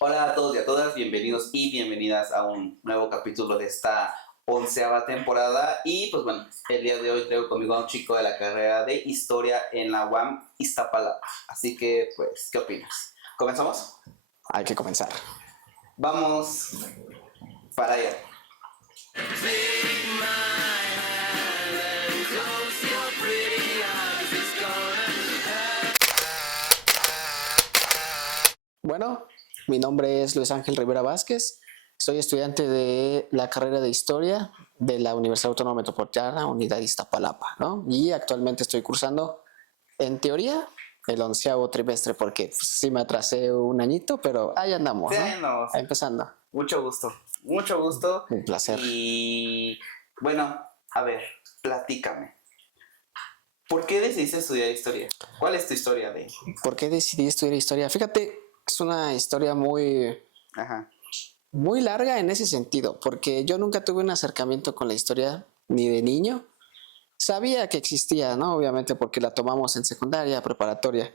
Hola a todos y a todas, bienvenidos y bienvenidas a un nuevo capítulo de esta 11ª temporada. Y pues bueno, el día de hoy traigo conmigo a un chico de la carrera de Historia en la UAM Iztapalapa. Así que pues, ¿qué opinas? ¿Comenzamos? Hay que comenzar. Vamos para allá. Bueno, mi nombre es Luis Ángel Rivera Vázquez. Soy estudiante de la carrera de Historia de la Universidad Autónoma Metropolitana, Unidad Iztapalapa, ¿no? Y actualmente estoy cursando, en teoría, el 11º trimestre, porque pues, sí me atrasé un añito, pero ahí andamos, Sí, ¿no? no, Empezando. mucho gusto, mucho gusto. Un placer. Y bueno, a ver, platícame. ¿Por qué decidiste estudiar historia? ¿Cuál es tu historia de...? ¿Por qué decidí estudiar Historia? Fíjate, es una historia muy larga en ese sentido, porque yo nunca tuve un acercamiento con la historia ni de niño. Sabía que existía, ¿no? Obviamente porque la tomamos en secundaria, preparatoria.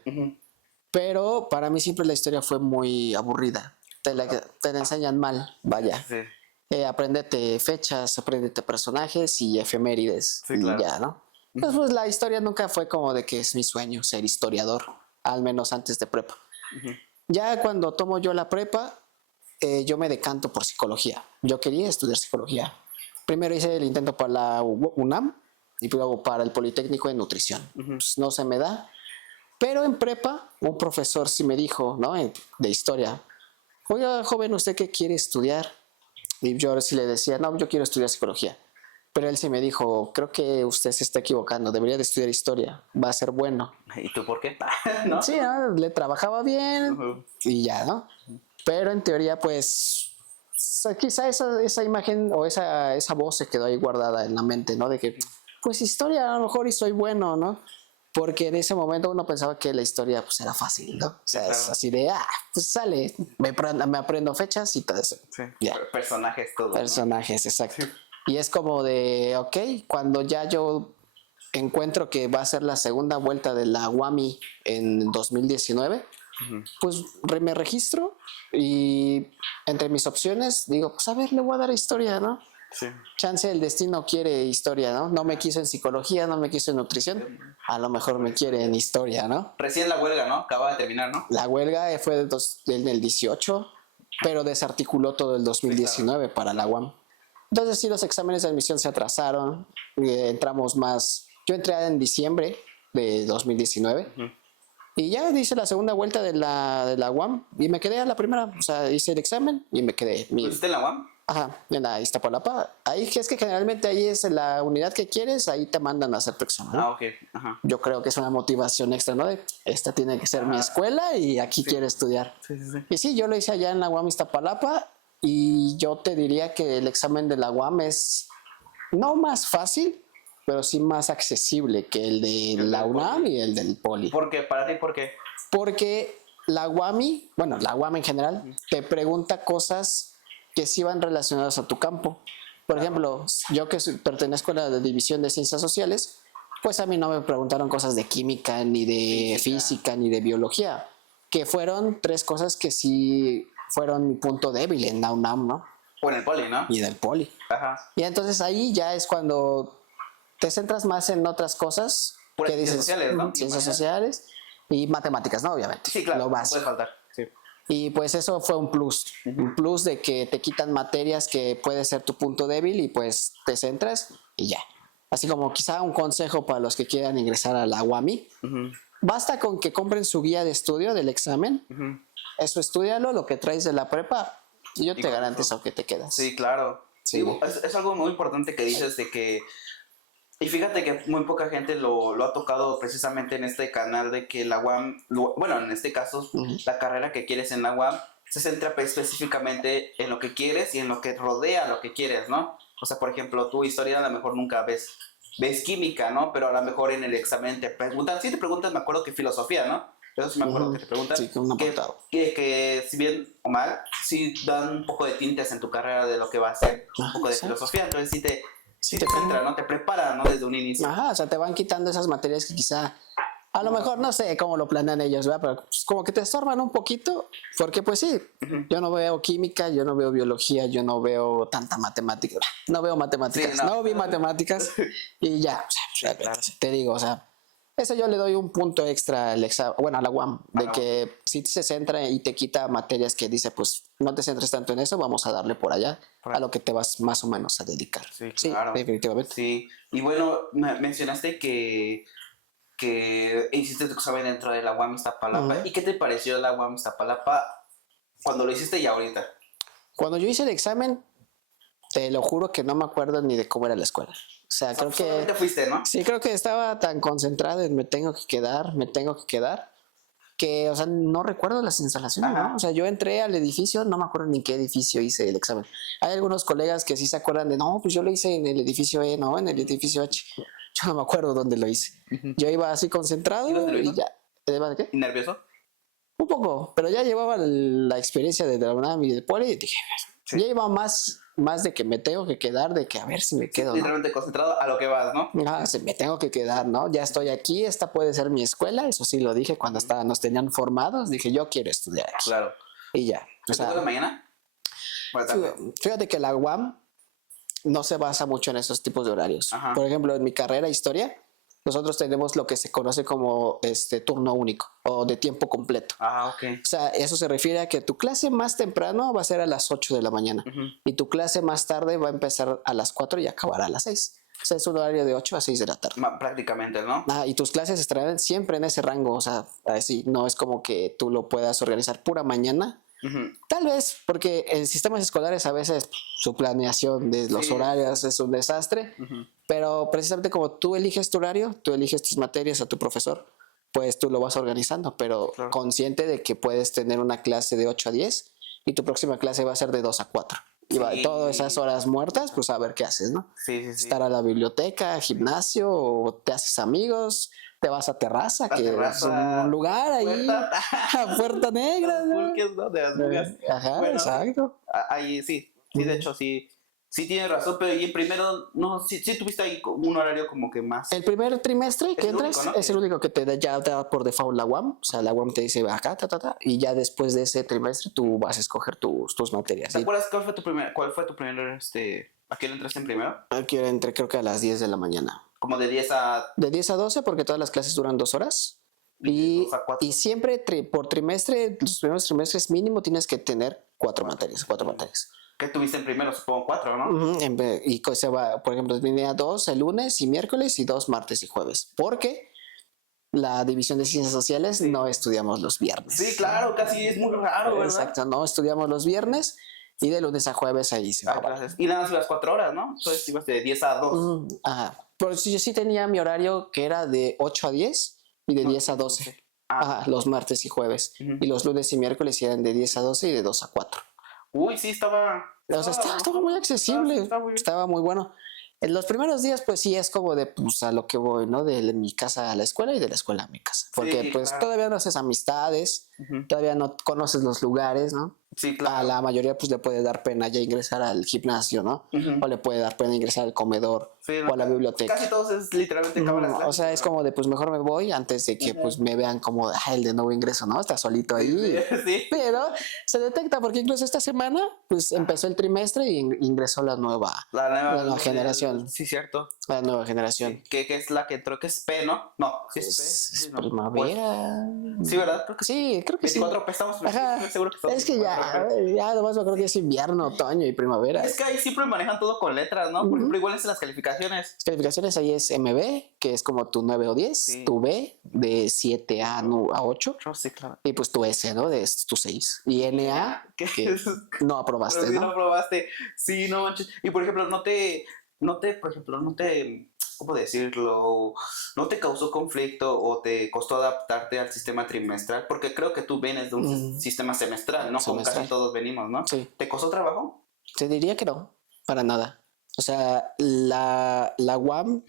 Pero para mí siempre la historia fue muy aburrida. Te la enseñan mal, vaya. Sí. Apréndete fechas, apréndete personajes y efemérides. Sí, y claro. ya, ¿no? Entonces, pues la historia nunca fue como de que es mi sueño ser historiador, al menos antes de prepa. Ya cuando tomo yo la prepa, yo me decanto por psicología. Yo quería estudiar psicología. Primero hice el intento para la UNAM y luego para el Politécnico de Nutrición. Pues no se me da. Pero en prepa, un profesor sí me dijo, ¿no? De historia, oiga, joven, ¿usted qué quiere estudiar? Y yo sí le decía, no, yo quiero estudiar psicología. Pero él sí me dijo, creo que usted se está equivocando, debería de estudiar historia, va a ser bueno. ¿Y tú por qué? ¿No? Sí, ¿no? Le trabajaba bien y ya, ¿no? Pero en teoría, pues, quizá esa imagen o esa voz se quedó ahí guardada en la mente, ¿no? De que, pues, historia a lo mejor y soy bueno, ¿no? Porque en ese momento uno pensaba que la historia, pues, era fácil, ¿no? O sea, Claro. es así de, pues sale, me aprendo fechas y todo eso. Sí. Ya. Personajes, todo. Personajes, ¿no? exacto. Y es como de, ok, cuando ya yo encuentro que va a ser la segunda vuelta de la UAMI en 2019, pues me registro y entre mis opciones digo, pues a ver, le voy a dar historia, ¿no? Sí. Chance el destino quiere historia, ¿no? No me quiso en psicología, no me quiso en nutrición, a lo mejor me quiere en historia, ¿no? Recién la huelga, ¿no? Acaba de terminar, ¿no? La huelga fue en el 18, pero desarticuló todo el 2019 sí, claro, para la UAM. Entonces sí, los exámenes de admisión se atrasaron, entramos más, yo entré en diciembre de 2019 y ya hice la segunda vuelta de la UAM y me quedé a la primera, o sea, hice el examen y me quedé. ¿Pusiste en la UAM? Ajá, en la Iztapalapa. Ahí es que generalmente ahí es la unidad que quieres, ahí te mandan a hacer tu examen, ¿no? Ok. Ajá. Yo creo que es una motivación extra, ¿no? De esta tiene que ser mi escuela y aquí quiero estudiar. Sí. Y sí, yo lo hice allá en la UAM Iztapalapa y yo te diría que el examen de la UAM es no más fácil, pero sí más accesible que el de la UNAM y el del Poli. ¿Por qué? ¿Para ti por qué? Porque la UAMI, bueno, la UAM en general, te pregunta cosas que sí van relacionadas a tu campo. Por ejemplo, yo que pertenezco a la división de ciencias sociales, pues a mí no me preguntaron cosas de química, ni de física, ni de biología, que fueron 3 cosas que sí fueron mi punto débil en la UNAM, ¿no? O en el Poli, ¿no? Y en el Poli. Ajá. Y entonces ahí ya es cuando te centras más en otras cosas. Puras ciencias sociales, ¿no? Ciencias sociales y matemáticas, ¿no? Obviamente. Sí, claro. Lo básico. No puede faltar. Sí. Y pues eso fue un plus. Un plus de que te quitan materias que puede ser tu punto débil y pues te centras y ya. Así como quizá un consejo para los que quieran ingresar a la UAMI. Basta con que compren su guía de estudio del examen. Eso estudialo, lo que traes de la prepa, y yo te garantizo que te quedas. Sí, claro. Sí. Es algo muy importante que dices de que... Y fíjate que muy poca gente lo ha tocado precisamente en este canal de que la UAM, bueno, en este caso, la carrera que quieres en la UAM se centra específicamente en lo que quieres y en lo que rodea lo que quieres, ¿no? O sea, por ejemplo, tu historia a lo mejor nunca ves química, ¿no? Pero a lo mejor en el examen te preguntan, sí te preguntan, me acuerdo que filosofía, ¿no? Eso sí me acuerdo que te preguntan. Sí, que si bien o mal, sí dan un poco de tintes en tu carrera de lo que va a ser un poco de filosofía, entonces sí te centra, ¿no? Te prepara, ¿no? Desde un inicio. Ajá, o sea, te van quitando esas materias que quizá A lo mejor no sé cómo lo planean ellos, ¿verdad? Pero pues, como que te estorban un poquito, porque pues sí, yo no veo química, yo no veo biología, yo no veo tanta matemática, no veo matemáticas, Sí, no. no vi matemáticas y ya, o sea, claro. te digo, o sea, eso yo le doy un punto extra al examen, bueno, a la UAM, A de la que si se centra y te quita materias que dice, pues no te centres tanto en eso, vamos a darle por allá Por a lo que te vas más o menos a dedicar. Sí, Sí, claro. definitivamente. Sí, y bueno, mencionaste que hiciste tu examen dentro de la UAM Iztapalapa. Ujú. ¿Y qué te pareció la UAM Iztapalapa cuando lo hiciste y ahorita? Cuando yo hice el examen, te lo juro que no me acuerdo ni de cómo era la escuela. O sea, creo que Solamente fuiste, ¿no? sí, creo que estaba tan concentrado en me tengo que quedar, que, o sea, no recuerdo las instalaciones, Ajá. ¿no? O sea, yo entré al edificio, no me acuerdo ni en qué edificio hice el examen. Hay algunos colegas que sí se acuerdan de, no, pues yo lo hice en el edificio E, no, en el edificio H. Yo no me acuerdo dónde lo hice. Yo iba así ¿Y los concentrado y nervioso? ya. ¿De qué? ¿Y nervioso? Un poco, pero ya llevaba la experiencia de la UNAM y de Poli y dije, Sí. ya iba más de que me tengo que quedar, de que a ver si me quedo, ¿no? Literalmente concentrado a lo que vas, ¿no? Ah, sí, me tengo que quedar, ¿no? Ya estoy aquí, esta puede ser mi escuela, eso sí lo dije cuando nos tenían formados, dije yo quiero estudiar aquí. Claro. Y ya. O ¿Te tocó de sea, mañana? Por la tarde. fíjate que la UAM no se basa mucho en esos tipos de horarios. Ajá. Por ejemplo, en mi carrera historia, nosotros tenemos lo que se conoce como turno único o de tiempo completo. Ah, ok. O sea, eso se refiere a que tu clase más temprano va a ser a las 8 de la mañana y tu clase más tarde va a empezar a las 4 y acabará a las 6. O sea, es un horario de 8 a 6 de la tarde. Prácticamente, ¿no? Ah, y tus clases estarán siempre en ese rango, o sea, así, no es como que tú lo puedas organizar pura mañana. Ujú. Tal vez, porque en sistemas escolares a veces su planeación de los Sí. horarios es un desastre, Ujú. pero precisamente como tú eliges tu horario, tú eliges tus materias a tu profesor, pues tú lo vas organizando, pero Claro. consciente de que puedes tener una clase de 8 a 10 y tu próxima clase va a ser de 2 a 4. Y Sí. todas esas horas muertas, pues a ver qué haces, ¿no? Sí, sí, sí. Estar a la biblioteca, gimnasio, o te haces amigos, te vas a terraza, La que terraza, es un lugar ahí, puerta. a Puerta Negra, Los ¿no? pulques, ¿no? De las bugas. Ajá, Bueno, exacto. ahí sí. Sí, de hecho, sí. Sí tienes razón, pero y en primero, no, sí tuviste ahí un horario como que más. El primer trimestre que el entras único, ¿no? es el único que ya te da por default la UAM, o sea, la UAM te dice acá, y ya después de ese trimestre tú vas a escoger tus materias. ¿Te acuerdas cuál fue tu primer, ¿a qué le entraste en primero? Aquí entré creo que a las 10 de la mañana. Como de 10 a... De 10 a 12 porque todas las clases duran 2 horas. Y, 2 a 4. y siempre por trimestre, los primeros trimestres mínimo tienes que tener 4 materias. ¿Qué tuviste en primero? Supongo 4, ¿no? Ujú, y se va, por ejemplo, tenía 2 el lunes y miércoles y 2 martes y jueves. Porque la división de ciencias sociales no estudiamos los viernes. Sí, claro, casi es muy raro, ¿verdad? Exacto, no estudiamos los viernes y de lunes a jueves ahí se va. Clases. Y nada más las 4 horas, ¿no? Entonces ibas de 10 a 2. Ajá. Pero yo sí tenía mi horario que era de 8 a 10 y de 10 a 12. Ajá, los martes y jueves. Y los lunes y miércoles eran de 10 a 12 y de 2 a 4. Uy, sí, estaba... O sea, estaba muy accesible. Estaba muy bien. Estaba muy bueno. En los primeros días, pues sí, es como de, pues a lo que voy, ¿no? De mi casa a la escuela y de la escuela a mi casa. Porque, Sí, pues, claro. todavía no haces amistades, todavía no conoces los lugares, ¿no? Sí, A claro. la mayoría, pues, le puede dar pena ya ingresar al gimnasio, ¿no? O le puede dar pena ingresar al comedor Sí, o a la biblioteca. Casi todos es literalmente acaban las O clases, sea, es ¿no? como de, pues, mejor me voy antes de que, pues, me vean como, el de nuevo ingreso, ¿no? Está solito ahí. Sí. Pero se detecta porque incluso esta semana, pues, empezó el trimestre y ingresó la nueva nueva generación. Sí, cierto. La nueva generación. Que es la que entró, que es P, ¿no? No, sí es P. Es Sí, ¿no? primavera. Sí, ¿verdad? Creo que Sí, creo que 24 sí. P estamos. Ajá. Estoy seguro que estamos. Es que 24 P. ya nomás me acuerdo que es invierno, otoño y primavera. Es que ahí siempre manejan todo con letras, ¿no? Por ejemplo, igual es en las calificaciones. Las calificaciones ahí es MB, que es como tu 9 o 10, Sí. tu B de 7 a 8 Sí, claro. y pues tu S, ¿no? De tu 6. Y NA, ¿Qué que es? no aprobaste, Pero sí ¿no? no probaste. Sí, no manches. Y por ejemplo, por ejemplo, ¿cómo decirlo? ¿No te causó conflicto o te costó adaptarte al sistema trimestral? Porque creo que tú vienes de un sistema semestral, ¿no? Como Semestral. casi todos venimos, ¿no? Sí. ¿Te costó trabajo? Te diría que no, para nada. O sea, la UAM,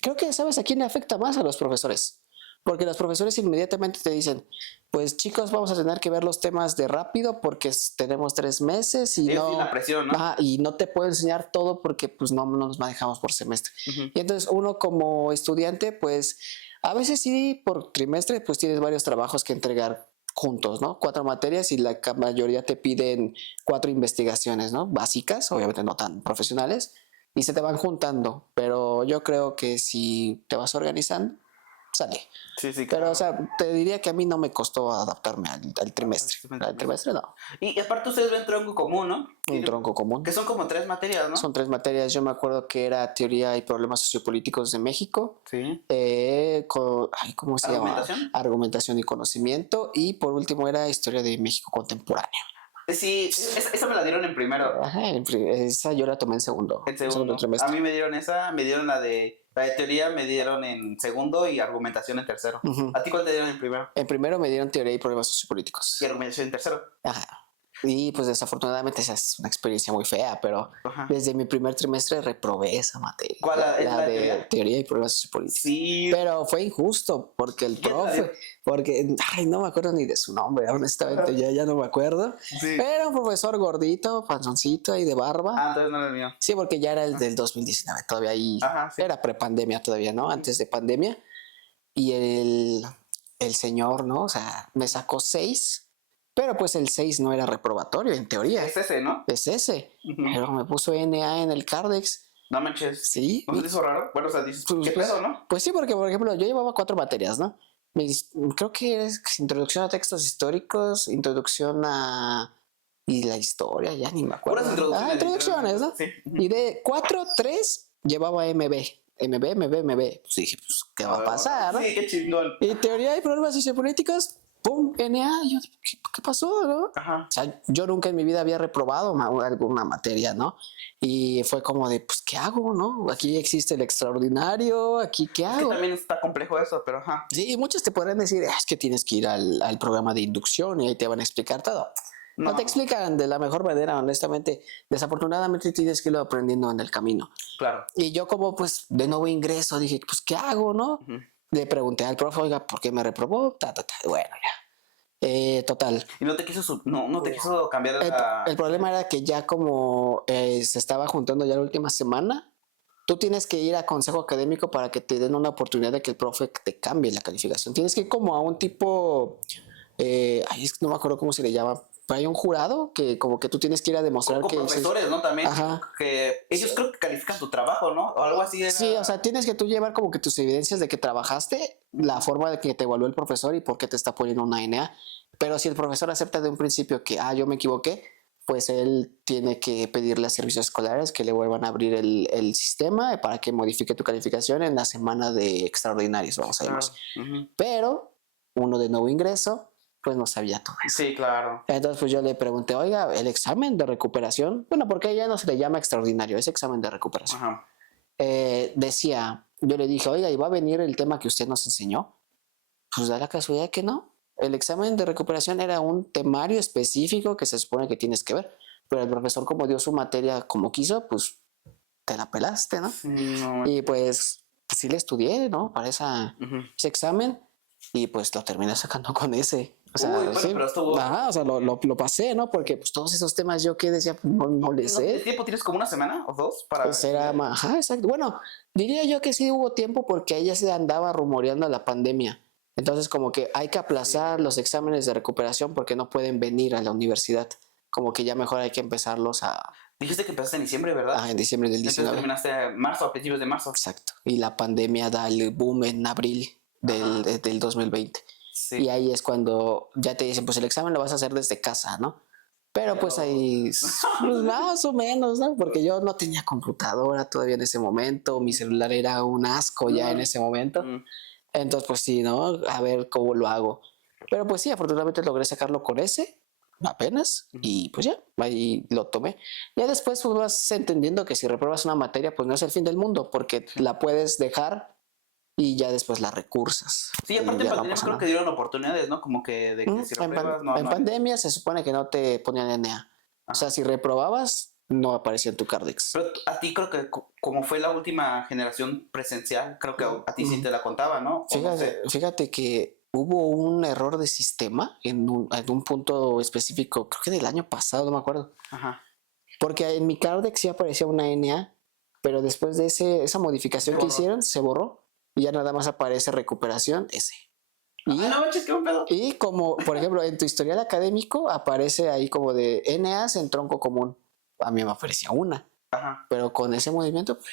creo que, ¿sabes a quién le afecta más? A los profesores. porque los profesores inmediatamente te dicen, pues chicos, vamos a tener que ver los temas de rápido porque tenemos 3 meses y Ellos no, tienen la presión, ¿no? y no te puedo enseñar todo porque pues no nos manejamos por semestre. Ujú. Y entonces uno como estudiante, pues a veces sí por trimestre, pues tienes varios trabajos que entregar juntos, ¿no? 4 materias y la mayoría te piden 4 investigaciones, ¿no? Básicas, obviamente no tan profesionales, y se te van juntando, pero yo creo que si te vas organizando, sale. Sí, sí, Pero, claro. o sea, te diría que a mí no me costó adaptarme al trimestre. Al trimestre no, Y aparte ustedes ven tronco común, ¿no? un tronco común. Que son como 3 materias, ¿no? Son 3 materias. Yo me acuerdo que era teoría y problemas sociopolíticos de México. Sí. ¿Cómo se llama? ¿Argumentación? Argumentación y conocimiento. Y por último era historia de México contemporáneo. Sí, esa me la dieron en primero. Ajá, esa yo la tomé en segundo. En segundo. A trimestre. mí me dieron esa, me dieron la de teoría, me dieron en segundo y argumentación en tercero. Ujú. ¿A ti cuál te dieron en primero? En primero me dieron teoría y problemas sociopolíticos. Y argumentación en tercero. Ajá. Y pues desafortunadamente esa es una experiencia muy fea, pero Ajá. desde mi primer trimestre reprobé esa materia. ¿Cuál? La de teoría? teoría y problemas sociopolíticos. Sí. Pero fue injusto porque el ¿Quién la profe, dio? porque, no me acuerdo ni de su nombre, honestamente, ya no me acuerdo. Sí. Era un profesor gordito, panzoncito y de barba. Ah, entonces no era el mío. Sí, porque ya era el del 2019, todavía ahí. Ajá, sí. Era prepandemia todavía, ¿no? Antes de pandemia. Y el señor, ¿no? O sea, me sacó 6, pero pues el 6 no era reprobatorio, en teoría. Es ese, ¿no? Es ese. Ujú. Pero me puso NA en el Cardex. No manches. Sí. ¿No se te hizo raro? Bueno, o sea, dices, Pues, ¿qué pedo, no? Pues sí, porque por ejemplo, yo llevaba 4 materias, ¿no? Creo que es introducción a textos históricos, introducción a... y la historia, ya ni me acuerdo. Puras introducciones. Introducciones, ¿no? Sí. Y de 4, 3 llevaba MB. MB. Pues dije, pues, ¿qué va a pasar? Sí, qué chingón. Y teoría y problemas sociopolíticos, ¡pum! NA. Y yo, ¿qué pasó, no? Ajá. O sea, yo nunca en mi vida había reprobado alguna materia, ¿no? Y fue como de, pues, ¿qué hago, no? Aquí existe el extraordinario, aquí, ¿qué Es que hago? también está complejo eso, pero ajá. Sí, muchos te podrán decir, es que tienes que ir al programa de inducción y ahí te van a explicar todo. No te explican de la mejor manera, honestamente. Desafortunadamente tienes que irlo aprendiendo en el camino. Claro. Y yo como, pues, de nuevo ingreso, dije, pues, ¿qué hago, no? Ujú. Le pregunté al profe, oiga, ¿por qué me reprobó? Bueno, ya. Total. Y no te quiso, no te quiso cambiar la... El problema era que ya como se estaba juntando ya la última semana, tú tienes que ir a consejo académico para que te den una oportunidad de que el profe te cambie la calificación. Tienes que ir como a un tipo, es que no me acuerdo cómo se le llama, pero hay un jurado que como que tú tienes que ir a demostrar Con que... profesores, ¿no? También. Ajá. Que ellos creo que califican tu trabajo, ¿no? O algo así. Sí, o sea, tienes que tú llevar como que tus evidencias de que trabajaste, la forma de que te evaluó el profesor y por qué te está poniendo una NA. Pero si el profesor acepta de un principio que, yo me equivoqué, pues él tiene que pedirle a servicios escolares que le vuelvan a abrir el sistema para que modifique tu calificación en la semana de extraordinarios, vamos a Claro. decirlo. Ujú. Pero uno de nuevo ingreso, pues no sabía todo eso. Sí, claro. Entonces pues yo le pregunté, oiga, el examen de recuperación, bueno, porque ya no se le llama extraordinario, es examen de recuperación. Ajá. Decía, yo le dije, oiga, ¿y va a venir el tema que usted nos enseñó? Pues da la casualidad que no. El examen de recuperación era un temario específico que se supone que tienes que ver, pero el profesor como dio su materia como quiso, pues te la pelaste, ¿no? No. Y pues sí le estudié, ¿no? Para Ujú. ese examen y pues lo terminé sacando con ese. O sea, Uy, bueno, sí, pero estuvo- o sea, lo pasé, ¿no? Porque pues todos esos temas yo que decía, no le ¿No sé. tienes tiempo? ¿Tienes como una semana o 2 para...? Pues era más, ajá, exacto. Bueno, diría yo que sí hubo tiempo porque ella se andaba rumoreando la pandemia. Entonces, como que hay que aplazar los exámenes de recuperación porque no pueden venir a la universidad. Como que ya mejor hay que empezarlos Dijiste que empezaste en diciembre, ¿verdad? en diciembre del Entonces 19. terminaste marzo, a principios de marzo. Exacto. Y la pandemia da el boom en abril del 2020. Sí. Y ahí es cuando ya te dicen, pues el examen lo vas a hacer desde casa, ¿no? Pero pues ahí, pues más o menos, ¿no? Porque yo no tenía computadora todavía en ese momento, mi celular era un asco ya en ese momento. Mm. Entonces, pues sí, ¿no? A ver cómo lo hago. Pero pues sí, afortunadamente logré sacarlo con ese, apenas, y pues ya, ahí lo tomé. Ya después pues vas entendiendo que si repruebas una materia, pues no es el fin del mundo, porque la puedes dejar y ya después la recursas. Sí, Y aparte en ya no pandemia pasa creo nada. que dieron oportunidades, ¿no? Como que de que si En repruebas, no, en no. pandemia se supone que no te ponían NA. O sea, si reprobabas, no aparecía en tu Cardex. Pero a ti creo que como fue la última generación presencial, creo que a ti sí te la contaba, ¿no? O no sé. Fíjate que hubo un error de sistema en un punto específico, creo que del año pasado, no me acuerdo. Ajá. Porque en mi Cardex sí aparecía una NA, pero después de esa modificación que hicieron, se borró y ya nada más aparece recuperación S. Y, no manches, qué buen pedo. Y como, por ejemplo, en tu historial académico aparece ahí como de NAs en tronco común. A mí me aparecía una. Ajá. Pero con ese movimiento, pues,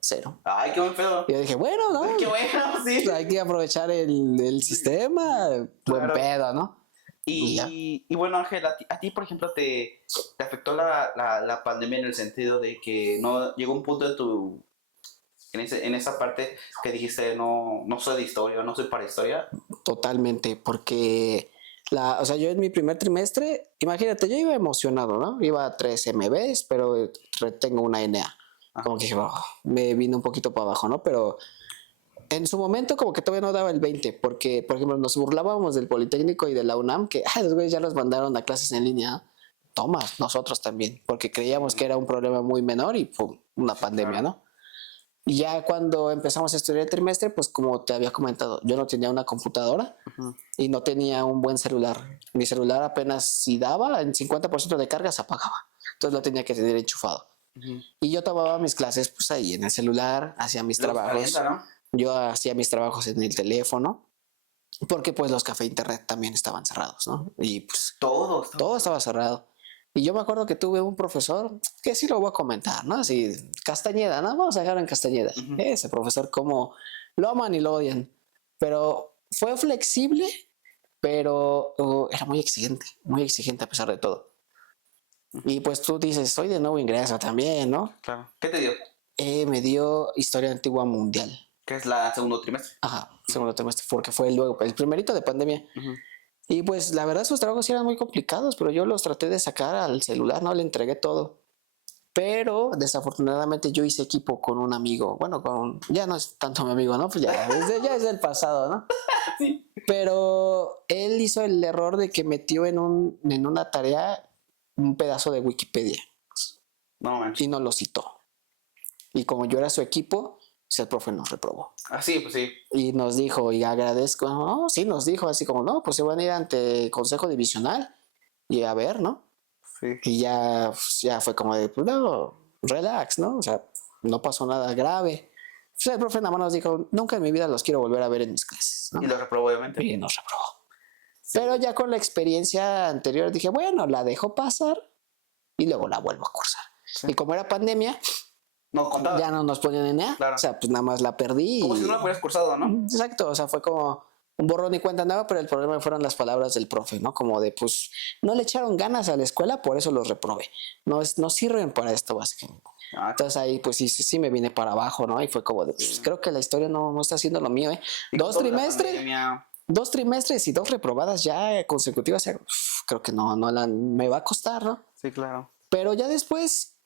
cero. Ay, qué buen pedo. Y yo dije, bueno, ¿no? Qué bueno, sí. Hay que aprovechar el sistema. Buen pedo, ¿no? Y bueno, Ángel, a ti, por ejemplo, te afectó la pandemia en el sentido de que no llegó un punto de tu en esa parte que dijiste no soy de historia, no soy para historia. Totalmente, porque o sea, yo en mi primer trimestre, imagínate, yo iba emocionado, ¿no? Iba a 3 MBs, pero tengo una NA. Como que dije, me vino un poquito para abajo, ¿no? Pero en su momento como que todavía no daba el 20, porque, por ejemplo, nos burlábamos del Politécnico y de la UNAM, que los güeyes ya los mandaron a clases en línea. Toma, nosotros también, porque creíamos que era un problema muy menor y pum, una pandemia, ¿no? Y ya cuando empezamos a estudiar el trimestre, pues como te había comentado, yo no tenía una computadora y no tenía un buen celular. Mi celular apenas si daba, en 50% de carga se apagaba. Entonces lo tenía que tener enchufado. Y yo tomaba mis clases pues ahí en el celular, hacía mis trabajos. ¿No? Yo hacía mis trabajos en el teléfono, porque pues los cafés internet también estaban cerrados, ¿no? Y pues todo estaba cerrado. Y yo me acuerdo que tuve un profesor, que sí lo voy a comentar, ¿no? Así, Castañeda, ¿no? Vamos a dejarlo en Castañeda. Ese profesor, como lo aman y lo odian. Pero fue flexible, pero era muy exigente a pesar de todo. Y pues tú dices, soy de nuevo ingreso también, ¿no? Claro. ¿Qué te dio? Me dio Historia Antigua Mundial. ¿Qué es la segundo trimestre? Ajá, segundo trimestre, porque fue luego, el primerito de pandemia. Y pues la verdad sus trabajos eran muy complicados, pero yo los traté de sacar al celular, ¿no? Le entregué todo. Pero desafortunadamente yo hice equipo con un amigo, bueno, ya no es tanto mi amigo, ¿no? Pues ya es del pasado, ¿no? Sí. Pero él hizo el error de que metió en una tarea un pedazo de Wikipedia. No manches. Y no lo citó. Y como yo era su equipo, pues el profe nos reprobó. Ah, sí, pues sí. Y nos dijo, y agradezco, no, sí, nos dijo así como, no, pues se van a ir ante Consejo Divisional y a ver, ¿no? Sí. Y ya fue como de, pues no, relax, ¿no? O sea, no pasó nada grave. O sea, el profe nada más nos dijo, nunca en mi vida los quiero volver a ver en mis clases, ¿no? Y lo reprobó, obviamente. Y nos reprobó. Sí. Pero ya con la experiencia anterior dije, bueno, la dejo pasar y luego la vuelvo a cursar. Sí. Y como era pandemia, no contaba. Ya no nos ponían en nada. Claro. O sea, pues nada más la perdí. Como si no la hubieras cursado, ¿no? Exacto, o sea, fue como un borrón y cuenta nueva, pero el problema fueron las palabras del profe, ¿no? Como de, pues, no le echaron ganas a la escuela, por eso los reprobé. No sirven para esto, básicamente. Entonces ahí, pues sí me vine para abajo, ¿no? Y fue como de, pues, creo que la historia no está haciendo lo mío, ¿eh? Dos trimestres y 2 reprobadas ya consecutivas, creo que me va a costar, ¿no? Sí, claro. Pero ya después,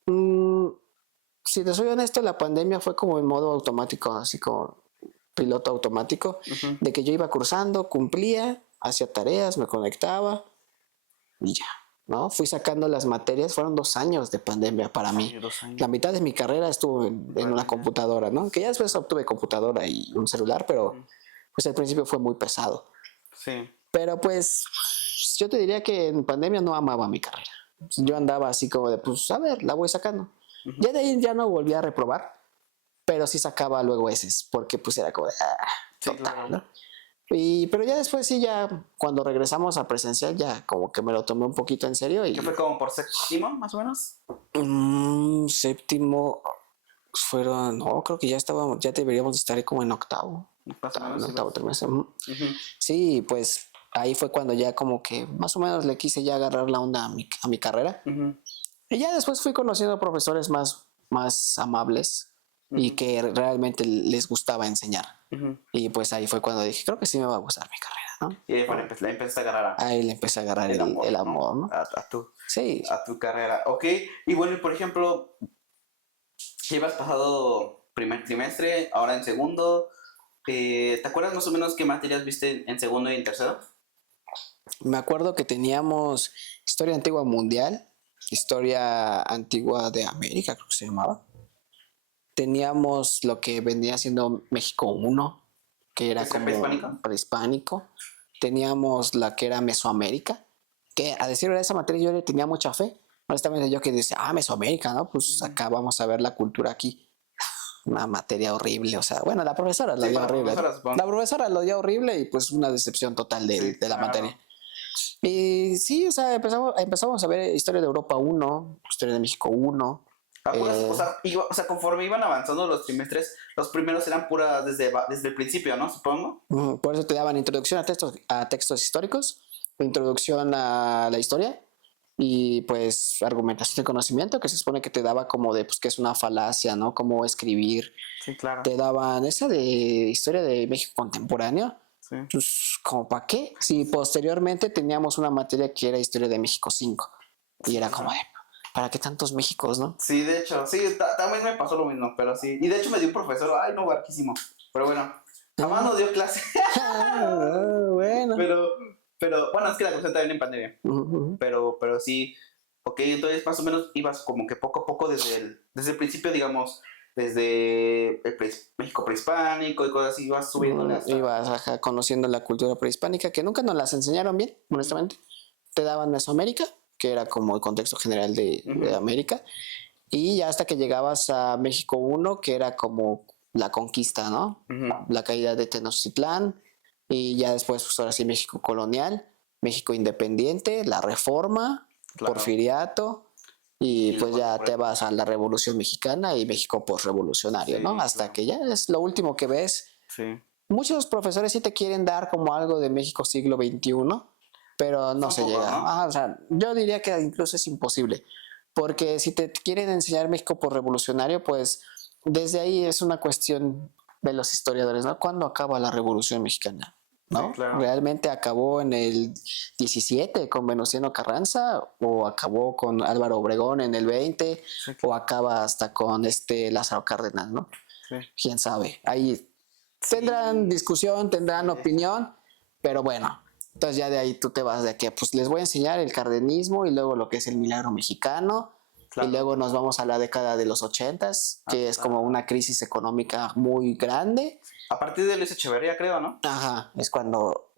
si te soy honesto, la pandemia fue como en modo automático, así como piloto automático, de que yo iba cursando, cumplía, hacía tareas, me conectaba y ya, ¿no? Fui sacando las materias, fueron 2 años de pandemia para mí. 2 años. La mitad de mi carrera estuvo en una computadora, ¿no? Que ya después obtuve computadora y un celular, pero pues al principio fue muy pesado. Sí. Pero pues yo te diría que en pandemia no amaba mi carrera. Yo andaba así como de, pues a ver, la voy sacando. Ya de ahí ya no volví a reprobar, pero sí sacaba luego eses, porque pues era como de, total, ¿no? Pero ya después sí, ya cuando regresamos a presencial, ya como que me lo tomé un poquito en serio. ¿Qué fue como por séptimo, más o menos? Séptimo, fueron, no, creo que ya deberíamos estar como en octavo. En octavo trimestre. Sí, pues ahí fue cuando ya como que más o menos le quise ya agarrar la onda a mi carrera. Y ya después fui conociendo profesores más amables y que realmente les gustaba enseñar. Y pues ahí fue cuando dije, creo que sí me va a gustar mi carrera, ¿no? Y ahí le empecé a agarrar ahí le empecé a agarrar el amor, ¿no? A tu carrera. Ok, y bueno, por ejemplo, llevas pasado primer trimestre, ahora en segundo. ¿Te acuerdas más o menos qué materias viste en segundo y en tercero? Me acuerdo que teníamos Historia Antigua Mundial, Historia Antigua de América, creo que se llamaba. Teníamos lo que venía siendo México 1, que era como prehispánico. Teníamos la que era Mesoamérica, que a decir verdad, esa materia yo le tenía mucha fe. Honestamente, yo que decía, Mesoamérica, ¿no? Pues acá vamos a ver la cultura aquí. Una materia horrible, o sea, bueno, la profesora lo dio horrible. La profesora lo dio horrible y pues una decepción total de la materia. Y sí, o sea, empezamos a ver historia de Europa 1, historia de México 1. O sea, conforme iban avanzando los trimestres, los primeros eran puras desde el principio, ¿no? Supongo. Por eso te daban introducción a textos históricos, introducción a la historia y pues argumentación de conocimiento, que se supone que te daba como de pues que es una falacia, ¿no? Cómo escribir. Sí, claro. Te daban esa de historia de México contemporáneo. Sí. Pues, ¿como para qué? Si posteriormente teníamos una materia que era historia de México 5 y era como de ¿para qué tantos Méxicos, no? Sí, de hecho, sí, también me pasó lo mismo, pero sí. Y de hecho me dio un profesor, barquísimo. Pero bueno, jamás nos dio clase. Bueno. Pero, bueno, es que la cuestión también en pandemia. Pero sí, ok, entonces más o menos ibas como que poco a poco desde el principio, digamos, desde el México prehispánico y cosas así, ibas subiendo. Ibas conociendo la cultura prehispánica, que nunca nos las enseñaron bien, honestamente. Te daban Mesoamérica, que era como el contexto general de América, y ya hasta que llegabas a México 1, que era como la conquista, ¿no? La caída de Tenochtitlán, y ya después, pues ahora sí, México colonial, México independiente, la Reforma, Porfiriato, y pues ya te vas a la Revolución Mexicana y México postrevolucionario, ¿no? Hasta que ya es lo último que ves. Sí. Muchos profesores sí te quieren dar como algo de México siglo XXI, pero no se llega. ¿No? O sea, yo diría que incluso es imposible, porque si te quieren enseñar México postrevolucionario, pues desde ahí es una cuestión de los historiadores, ¿no? ¿Cuándo acaba la Revolución Mexicana? ¿No? Sí, claro. ¿Realmente acabó en el 17 con Venustiano Carranza o acabó con Álvaro Obregón en el 20 o acaba hasta con Lázaro Cárdenas, ¿no? Sí. ¿Quién sabe? Ahí tendrán discusión, tendrán opinión, pero bueno, entonces ya de ahí tú te vas de que pues les voy a enseñar el cardenismo y luego lo que es el milagro mexicano. Claro. Y luego nos vamos a la década de los 80s, que es como una crisis económica muy grande. A partir de Luis Echeverría, creo, ¿no? Ajá, es cuando...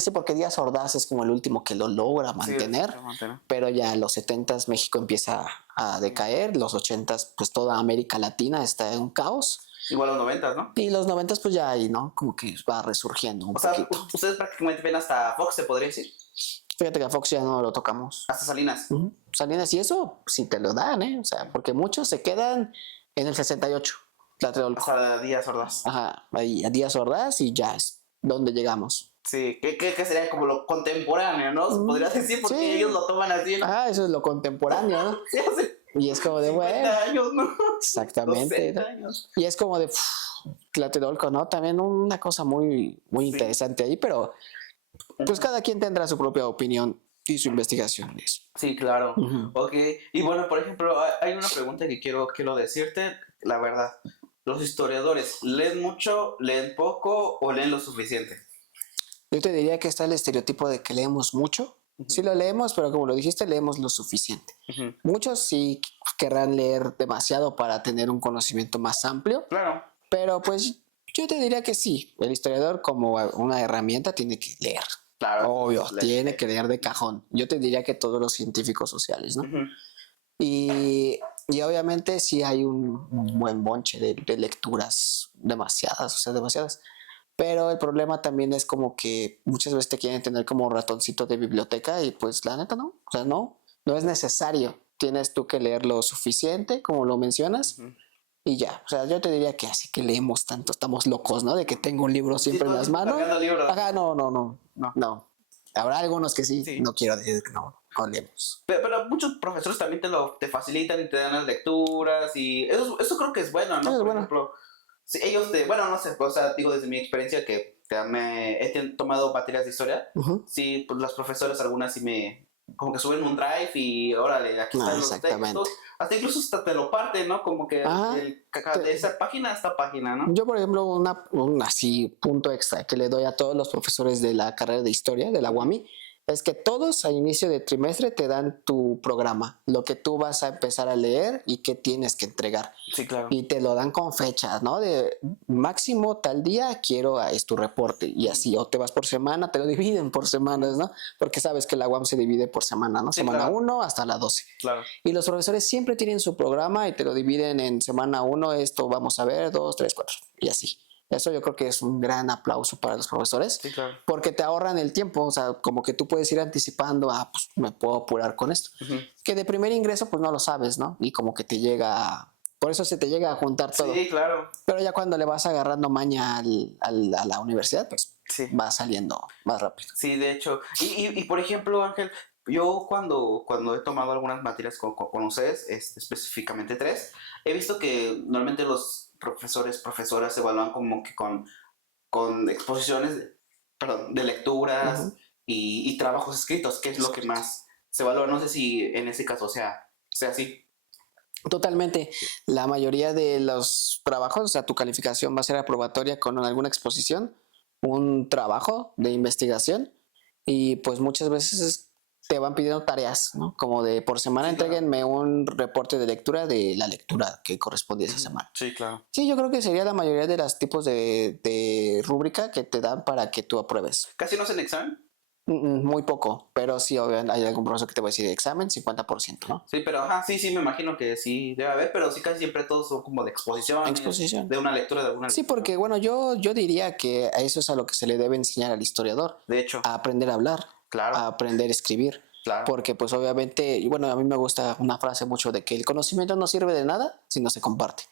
Sí, porque Díaz Ordaz es como el último que lo logra mantener, pero ya en los 70s México empieza a decaer, los 80s pues toda América Latina está en un caos. Igual los 90s, ¿no? Y los 90s pues ya ahí, ¿no? Como que va resurgiendo un poquito. O sea, ustedes prácticamente ven hasta Fox, se podría decir. Fíjate que a Fox ya no lo tocamos. Hasta Salinas. Salinas, y eso sí te lo dan, ¿eh? O sea, porque muchos se quedan en el 68. Hasta Díaz Ordaz. Ajá, ahí a Díaz Ordaz y ya es donde llegamos. Sí, que sería como lo contemporáneo, ¿no? Se podría decir porque ellos lo toman así, ¿no? Eso es lo contemporáneo, ¿no? Sí, hace y es como de, 50 años, ¿no? Exactamente. Años. Y es como de, Tlatelolco, ¿no? También una cosa muy interesante ahí, pero pues cada quien tendrá su propia opinión y su investigación de eso. Sí, claro. Ok, y bueno, por ejemplo, hay una pregunta que quiero decirte, la verdad. ¿Los historiadores leen mucho, leen poco o leen lo suficiente? Yo te diría que está el estereotipo de que leemos mucho. Sí lo leemos, pero como lo dijiste, leemos lo suficiente. Muchos sí querrán leer demasiado para tener un conocimiento más amplio. Claro. Pero pues yo te diría que sí. El historiador como una herramienta tiene que leer. Claro. Obvio, tiene que leer de cajón. Yo te diría que todos los científicos sociales, ¿no? Y obviamente sí hay un buen bonche de lecturas demasiadas. Pero el problema también es como que muchas veces te quieren tener como ratoncito de biblioteca y pues la neta no. O sea, no es necesario. Tienes tú que leer lo suficiente, como lo mencionas, y ya. O sea, yo te diría que así que leemos tanto, estamos locos, ¿no? De que tengo un libro siempre en las manos. Ajá, no. Habrá algunos que sí. No quiero decir que no leemos. Pero muchos profesores también te facilitan y te dan las lecturas y eso creo que es bueno, ¿no? Por ejemplo, si ellos bueno, no sé, o sea, digo desde mi experiencia que he tomado materias de historia, sí, pues las profesoras algunas sí como que suben un drive y órale, aquí están los textos, hasta incluso hasta te lo parten, ¿no? Como que de esa página a esta página, ¿no? Yo, por ejemplo, un así punto extra que le doy a todos los profesores de la carrera de historia de la UAMI es que todos al inicio de trimestre te dan tu programa, lo que tú vas a empezar a leer y qué tienes que entregar. Sí, claro. Y te lo dan con fechas, ¿no? De máximo tal día es tu reporte y así, o te vas por semana, te lo dividen por semanas, ¿no? Porque sabes que la UAM se divide por semana, ¿no? Sí, Semana claro. 1 hasta la 12. Claro. Y los profesores siempre tienen su programa y te lo dividen en semana 1, esto vamos a ver, 2, 3, 4 y así. Eso yo creo que es un gran aplauso para los profesores, Sí, claro. porque te ahorran el tiempo, o sea, como que tú puedes ir anticipando, pues me puedo apurar con esto. Que de primer ingreso pues no lo sabes, ¿no? Y como que te llega, por eso se te llega a juntar todo. Sí, claro. Pero ya cuando le vas agarrando maña a la universidad, pues Sí. va saliendo más rápido. Sí, de hecho. Y por ejemplo, Ángel, yo cuando he tomado algunas materias con ustedes, específicamente 3, he visto que normalmente los profesoras se evalúan como que con exposiciones, perdón, de lecturas y trabajos escritos, que es lo que más se evalúa. No sé si en ese caso sea así. Totalmente. La mayoría de los trabajos, o sea, tu calificación va a ser aprobatoria con alguna exposición, un trabajo de investigación y pues muchas veces te van pidiendo tareas, ¿no? Como de por semana Sí, claro. entréguenme un reporte de lectura de la lectura que corresponde a esa semana. Sí, claro. Sí, yo creo que sería la mayoría de los tipos de rúbrica que te dan para que tú apruebes. ¿Casi no hacen examen? Muy poco, pero sí, obviamente hay algún profesor que te va a decir examen 50%, ¿no? Sí, pero ajá, sí, me imagino que sí debe haber, pero sí casi siempre todos son como de exposición. Exposición. De una lectura, de alguna Sí, lectura. porque bueno, yo diría que a eso es a lo que se le debe enseñar al historiador. De hecho. A aprender a hablar, Claro. a aprender a escribir. Claro. Porque pues obviamente, y bueno, a mí me gusta una frase mucho de que el conocimiento no sirve de nada si no se comparte.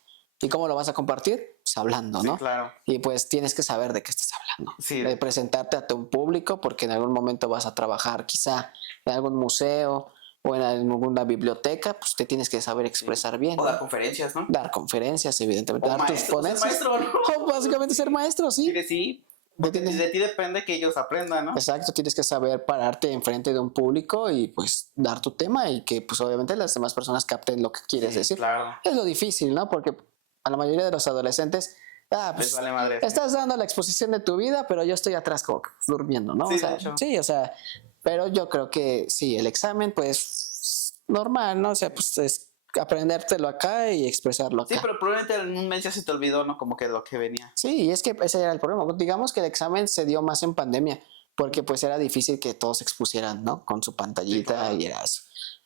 ¿Y cómo lo vas a compartir? Pues hablando, ¿no? Sí, claro. Y pues tienes que saber de qué estás hablando. Sí. De presentarte a un público porque en algún momento vas a trabajar quizá en algún museo o en alguna biblioteca, pues te tienes que saber expresar bien. O dar conferencias, ¿no? Dar conferencias, evidentemente. O Dar tus maestro, ser ponencias. maestro, ¿no? O básicamente ser maestro, sí. Sí, porque de ti depende que ellos aprendan, ¿no? Exacto, tienes que saber pararte enfrente de un público y pues dar tu tema y que pues obviamente las demás personas capten lo que quieres decir. Claro. Es lo difícil, ¿no? Porque a la mayoría de los adolescentes, pues les vale madre. Estás dando la exposición de tu vida, pero yo estoy atrás como durmiendo, ¿no? Sí, o sea, de hecho. Sí, o sea, pero yo creo que sí, el examen pues normal, ¿no? O sea, pues es aprendértelo acá y expresarlo acá. Sí, pero probablemente en un mes ya se te olvidó, ¿no? Como que lo que venía. Sí, y es que ese era el problema. Digamos que el examen se dio más en pandemia, porque pues era difícil que todos se expusieran, ¿no? Con su pantallita, sí, claro. Y era eso.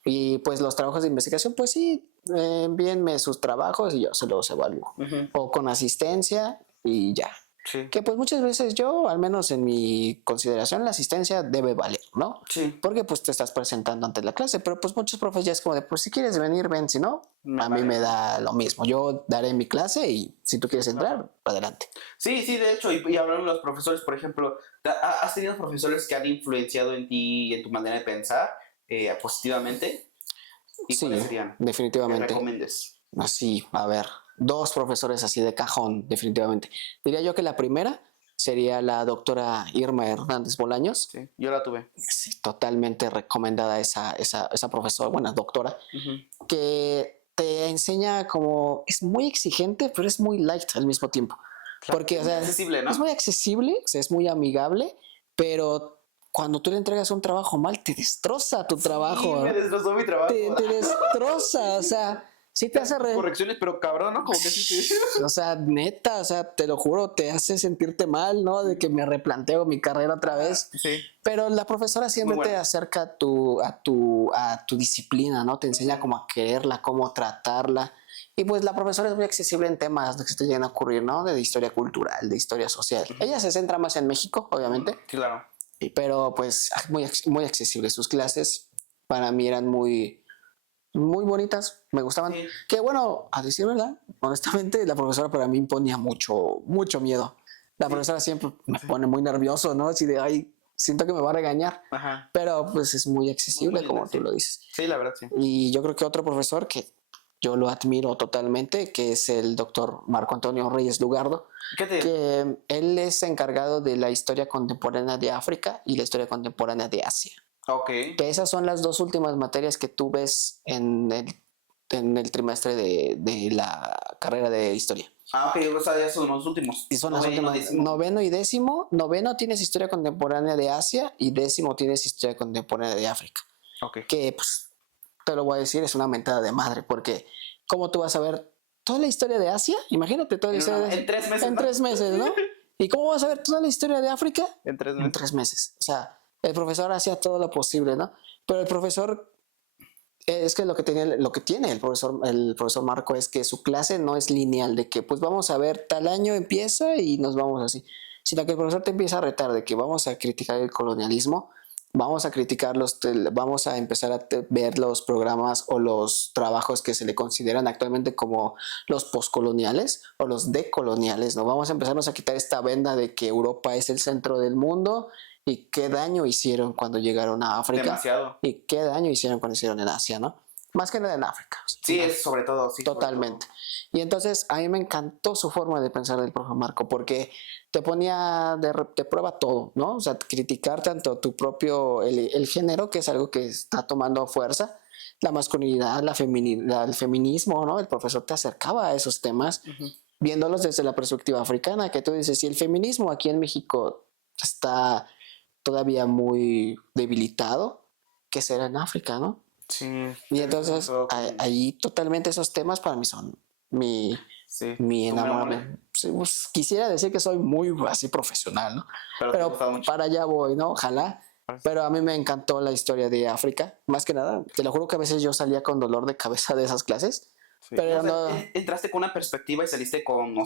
Y pues los trabajos de investigación, pues sí, envíenme sus trabajos y yo se los evalúo. O con asistencia y ya. Sí. Que pues muchas veces yo, al menos en mi consideración, la asistencia debe valer, ¿no? Sí. Porque pues te estás presentando ante la clase, pero pues muchos profes ya es como de, pues si quieres venir, ven, si no, a mí me da lo mismo. Yo daré mi clase y si tú quieres entrar, adelante. Sí, de hecho, y hablando de los profesores, por ejemplo, ¿has tenido profesores que han influenciado en ti y en tu manera de pensar positivamente? ¿Y sí, cuáles serían? Definitivamente. ¿Qué recomiendes? Así, a ver, 2 profesores así de cajón, definitivamente. Diría yo que la primera sería la doctora Irma Hernández Bolaños. Sí, yo la tuve. Sí, totalmente recomendada esa profesora, bueno, doctora, que te enseña como, es muy exigente, pero es muy light al mismo tiempo. Claro, porque, o sea, es accesible, ¿no? Es muy accesible, o sea, es muy amigable, pero cuando tú le entregas un trabajo mal, te destroza tu trabajo. Me destrozó mi trabajo. Te destroza, o sea, sí te hace correcciones, pero cabrón, ¿no? Como que sí. O sea, neta, o sea, te lo juro, te hace sentirte mal, ¿no? De que me replanteo mi carrera otra vez. Sí. Pero la profesora siempre te acerca a tu disciplina, ¿no? Te enseña cómo a quererla, cómo tratarla. Y pues la profesora es muy accesible en temas que se te llegan a ocurrir, ¿no? De historia cultural, de historia social. Ella se centra más en México, obviamente. Claro. Pero pues muy accesible. Sus clases para mí eran muy bonitas, me gustaban. Sí. Que bueno, a decir verdad, honestamente, la profesora para mí imponía mucho miedo. La profesora siempre me pone muy nervioso, ¿no? Así de, ay, siento que me va a regañar. Ajá. Pero pues es muy accesible, muy como tú lo dices. Sí, la verdad, sí. Y yo creo que otro profesor que yo lo admiro totalmente, que es el doctor Marco Antonio Reyes Lugardo, que él es encargado de la historia contemporánea de África y la historia contemporánea de Asia. Okay. Que esas son las 2 últimas materias que tú ves en el trimestre de la carrera de historia. Ah, ok, o sea, ya son los últimos. Y son las últimas. Noveno y décimo. Noveno tienes historia contemporánea de Asia y décimo tienes historia contemporánea de África. Ok. Que, pues, te lo voy a decir, es una mentada de madre, porque ¿cómo tú vas a ver toda la historia de Asia? Imagínate toda la historia de Asia. En 3 meses. En 3 meses, ¿no? ¿Y cómo vas a ver toda la historia de África? En 3 meses. En 3 meses. O sea, el profesor hacía todo lo posible, ¿no? Pero el profesor, es que lo que tiene el profesor Marco es que su clase no es lineal, de que pues vamos a ver tal año empieza y nos vamos así, sino que el profesor te empieza a retar de que vamos a criticar el colonialismo, vamos a criticar vamos a empezar a ver los programas o los trabajos que se le consideran actualmente como los postcoloniales o los decoloniales, ¿no? Vamos a empezarnos a quitar esta venda de que Europa es el centro del mundo y qué daño hicieron cuando llegaron a África. Demasiado. Y qué daño hicieron cuando hicieron en Asia, ¿no? Más que nada en África. Sí, es sobre todo, sí. Totalmente. Y entonces a mí me encantó su forma de pensar del profe Marco, porque te ponía de prueba todo, ¿no? O sea, criticar tanto tu propio, el género, que es algo que está tomando fuerza, la masculinidad, la feminidad, el feminismo, ¿no? El profesor te acercaba a esos temas, viéndolos desde la perspectiva africana, que tú dices, si el feminismo aquí en México está todavía muy debilitado, ¿qué será en África, no? Sí. Y entonces ahí totalmente esos temas para mí son mi enamoramiento. Sí, pues, quisiera decir que soy muy así profesional, ¿no? Pero para allá voy, ¿no? Ojalá. Pero a mí me encantó la historia de África. Más que nada, te lo juro que a veces yo salía con dolor de cabeza de esas clases. Sí. Pero no, entraste con una perspectiva y saliste con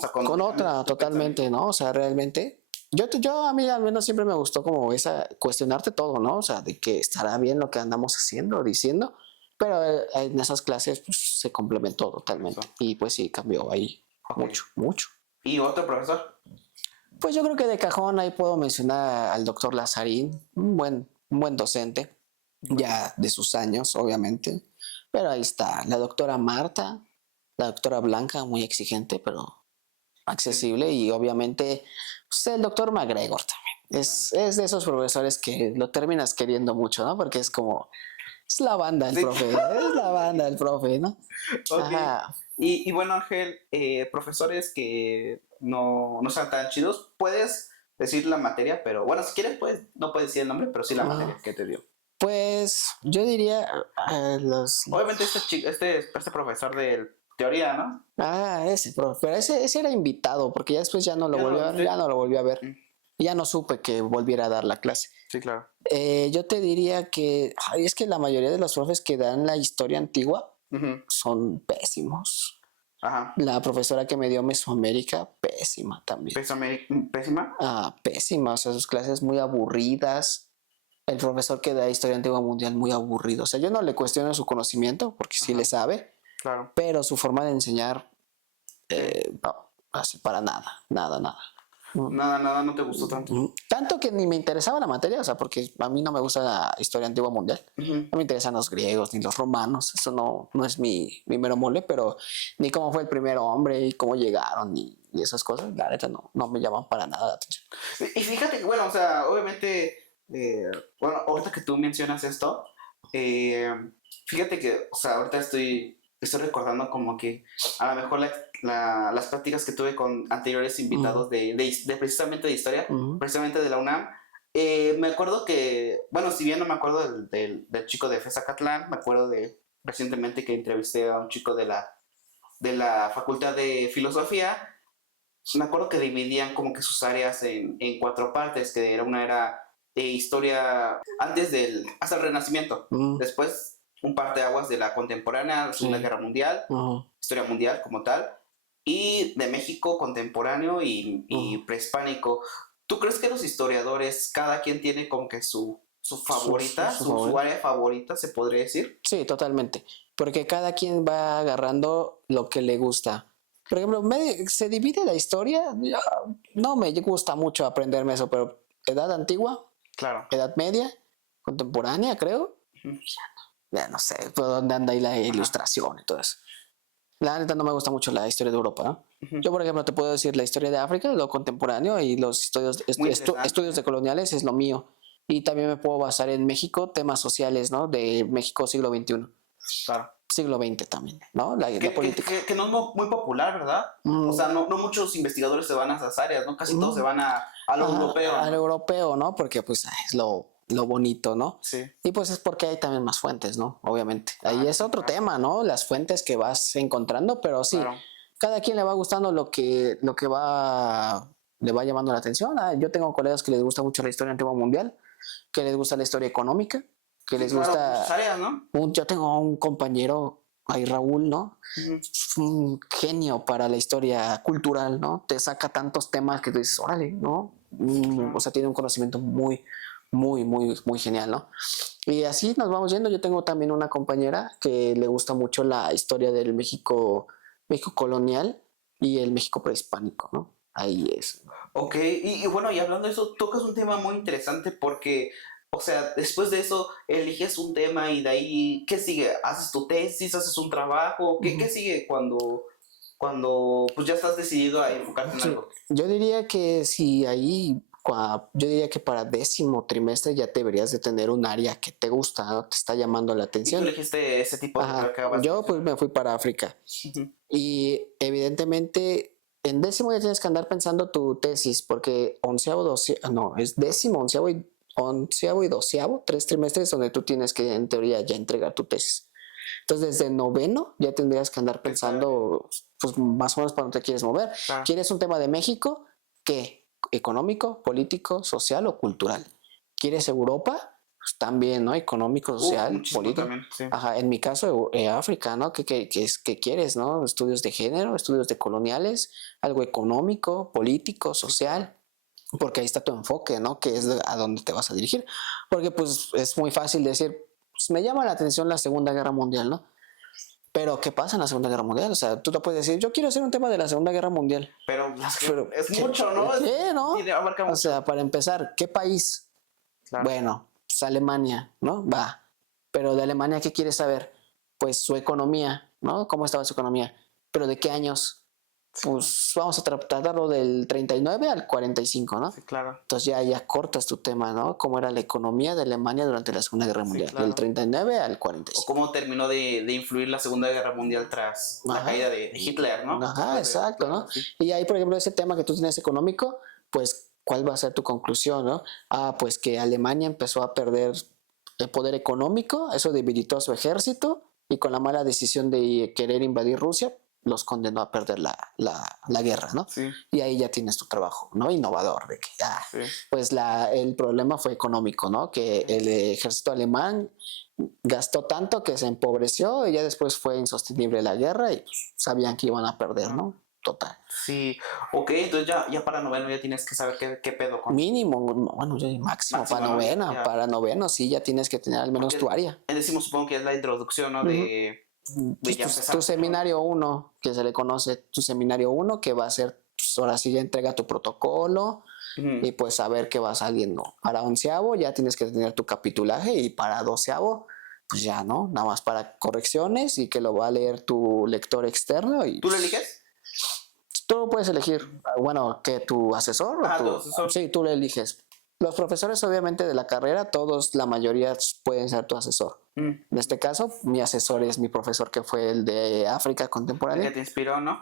otra, totalmente, ¿no? O sea, realmente yo a mí al menos siempre me gustó como cuestionarte todo, ¿no? O sea, de que estará bien lo que andamos haciendo, diciendo, pero en esas clases pues, se complementó totalmente. Eso. Y pues sí, cambió ahí mucho. ¿Y otro profesor? Pues yo creo que de cajón ahí puedo mencionar al doctor Lazarín, un buen docente, ya de sus años, obviamente. Pero ahí está, la doctora Marta, la doctora Blanca, muy exigente, pero accesible, y obviamente pues, el doctor McGregor también. Es de esos profesores que lo terminas queriendo mucho, ¿no? Porque es como, es la banda el profe, es la banda el profe, ¿no? Okay. Ajá. Y bueno, Ángel, profesores que no sean tan chidos, puedes decir la materia, pero bueno, si quieres, no puedes decir el nombre, pero sí la materia que te dio. Pues yo diría obviamente este profesor de teoría, ¿no? Ah, ese profe, pero ese era invitado, porque ya después ya no lo volví a ver. Y ya no supe que volviera a dar la clase. Sí, claro. Yo te diría que es que la mayoría de los profes que dan la historia antigua son pésimos. Ajá. La profesora que me dio Mesoamérica, pésima también. ¿Pésima? Pésima, o sea, sus clases muy aburridas. El profesor que da historia antigua mundial, muy aburrido. O sea, yo no le cuestiono su conocimiento, porque sí le sabe. Claro. Pero su forma de enseñar, no, así para nada. Nada, no te gustó tanto. Tanto que ni me interesaba la materia, o sea, porque a mí no me gusta la historia antigua mundial. No me interesan los griegos ni los romanos, eso no es mi mero mole, pero ni cómo fue el primer hombre y cómo llegaron y esas cosas, la neta no me llaman para nada la atención. Y fíjate que, bueno, o sea, obviamente, bueno, ahorita que tú mencionas esto, fíjate que, o sea, ahorita estoy recordando como que a lo mejor las prácticas que tuve con anteriores invitados de precisamente de historia, precisamente de la UNAM, me acuerdo que, bueno, si bien no me acuerdo del chico de FESACatlán, me acuerdo de recientemente que entrevisté a un chico de la Facultad de Filosofía. Me acuerdo que dividían como que sus áreas en 4 partes, que una era historia hasta el Renacimiento, después un parteaguas de la contemporánea, la Segunda Guerra Mundial, historia mundial como tal, y de México contemporáneo y prehispánico. ¿Tú crees que los historiadores, cada quien tiene como que su favorita, su área favorita, se podría decir? Sí, totalmente, porque cada quien va agarrando lo que le gusta. Por ejemplo, se divide la historia, no me gusta mucho aprenderme eso, pero edad antigua, claro, edad media, contemporánea, creo, ya no sé por dónde anda ahí la ilustración y todo eso. La neta no me gusta mucho la historia de Europa, ¿no? Yo, por ejemplo, te puedo decir la historia de África, lo contemporáneo, y los estudios de coloniales es lo mío. Y también me puedo basar en México, temas sociales, ¿no? De México siglo XXI. Claro. siglo XX también, ¿no? La política. Que no es muy popular, ¿verdad? O sea, no muchos investigadores se van a esas áreas, ¿no? Casi todos se van a lo europeo, ¿no? Al europeo, ¿no? Porque pues es lo bonito, ¿no? Sí. Y pues es porque hay también más fuentes, ¿no? Obviamente. Ahí es otro tema, ¿no? Las fuentes que vas encontrando, pero sí, cada quien le va gustando lo que le va llamando la atención. Yo tengo colegas que les gusta mucho la historia antigua mundial, que les gusta la historia económica, que les gusta... áreas, ¿no? Yo tengo un compañero, ahí Raúl, ¿no? Un genio para la historia cultural, ¿no? Te saca tantos temas que tú dices, órale, ¿no? O sea, tiene un conocimiento muy genial, ¿no? Y así nos vamos yendo. Yo tengo también una compañera que le gusta mucho la historia del México colonial y el México prehispánico, ¿no? Ahí es. Ok, y bueno, y hablando de eso, tocas un tema muy interesante porque, o sea, después de eso eliges un tema y de ahí, ¿qué sigue? ¿Haces tu tesis? ¿Haces un trabajo? ¿Qué sigue cuando pues ya estás decidido a enfocarte en algo? Yo diría que si ahí, yo diría que para 10º trimestre ya deberías de tener un área que te gusta, ¿no? Te está llamando la atención. ¿Y tú elegiste ese tipo de que yo pues me fui para África. Y evidentemente en 10º ya tienes que andar pensando tu tesis, porque 11º, 12º, no, es 10º, 11º y 12º, 3 trimestres donde tú tienes que en teoría ya entregar tu tesis. Entonces desde 9º ya tendrías que andar pensando pues más o menos para dónde te quieres mover. ¿Quieres un tema de México? ¿Qué? ¿Económico, político, social o cultural? ¿Quieres Europa? Pues también, ¿no? Económico, social, político. También, sí. En mi caso, África, ¿no? ¿Qué quieres, no? Estudios de género, estudios de coloniales, algo económico, político, social, porque ahí está tu enfoque, ¿no? Que es a dónde te vas a dirigir. Porque pues es muy fácil decir, pues, me llama la atención la Segunda Guerra Mundial, ¿no? Pero ¿qué pasa en la Segunda Guerra Mundial? O sea, tú te puedes decir, yo quiero hacer un tema de la Segunda Guerra Mundial. Pero es mucho, ¿no? ¿Qué, no? Abarca mucho. O sea, para empezar, ¿qué país? Claro. Bueno, pues Alemania, ¿no? Va. Pero de Alemania, ¿qué quieres saber? Pues su economía, ¿no? ¿Cómo estaba su economía? ¿Pero de qué años? Pues vamos a tratarlo del 39 al 45, ¿no? Sí, claro. Entonces ya cortas tu tema, ¿no? ¿Cómo era la economía de Alemania durante la Segunda Guerra Mundial? Sí, claro. Del 39 al 45. O cómo terminó de influir la Segunda Guerra Mundial tras la caída de Hitler, ¿no? Exacto, ¿no? Sí. Y ahí, por ejemplo, ese tema que tú tienes económico, pues, ¿cuál va a ser tu conclusión, no? Pues que Alemania empezó a perder el poder económico, eso debilitó a su ejército y con la mala decisión de querer invadir Rusia, los condenó a perder la guerra, ¿no? Sí. Y ahí ya tienes tu trabajo, ¿no? Innovador, de que, pues el problema fue económico, ¿no? Que el ejército alemán gastó tanto que se empobreció y ya después fue insostenible la guerra y pues, sabían que iban a perder, ¿no? Total. Sí, ok, entonces ya para noveno ya tienes que saber qué pedo con... Mínimo, bueno, ya máximo para novena, ¿no? Para noveno sí ya tienes que tener al menos tu área. Decimos, supongo que es la introducción, ¿no? Tu seminario 1, que se le conoce tu seminario 1, que va a ser, pues, ahora sí ya entrega tu protocolo y pues a ver qué va saliendo. Para 11º ya tienes que tener tu capitulaje y para 12º pues ya, ¿no? Nada más para correcciones y que lo va a leer tu lector externo. Y, ¿tú lo eliges? Tú puedes elegir, bueno, que tu asesor. ¿Tu asesor? Sí, tú lo eliges. Los profesores obviamente de la carrera, todos, la mayoría pueden ser tu asesor. En este caso, mi asesor es mi profesor que fue el de África contemporánea. El que te inspiró, ¿no?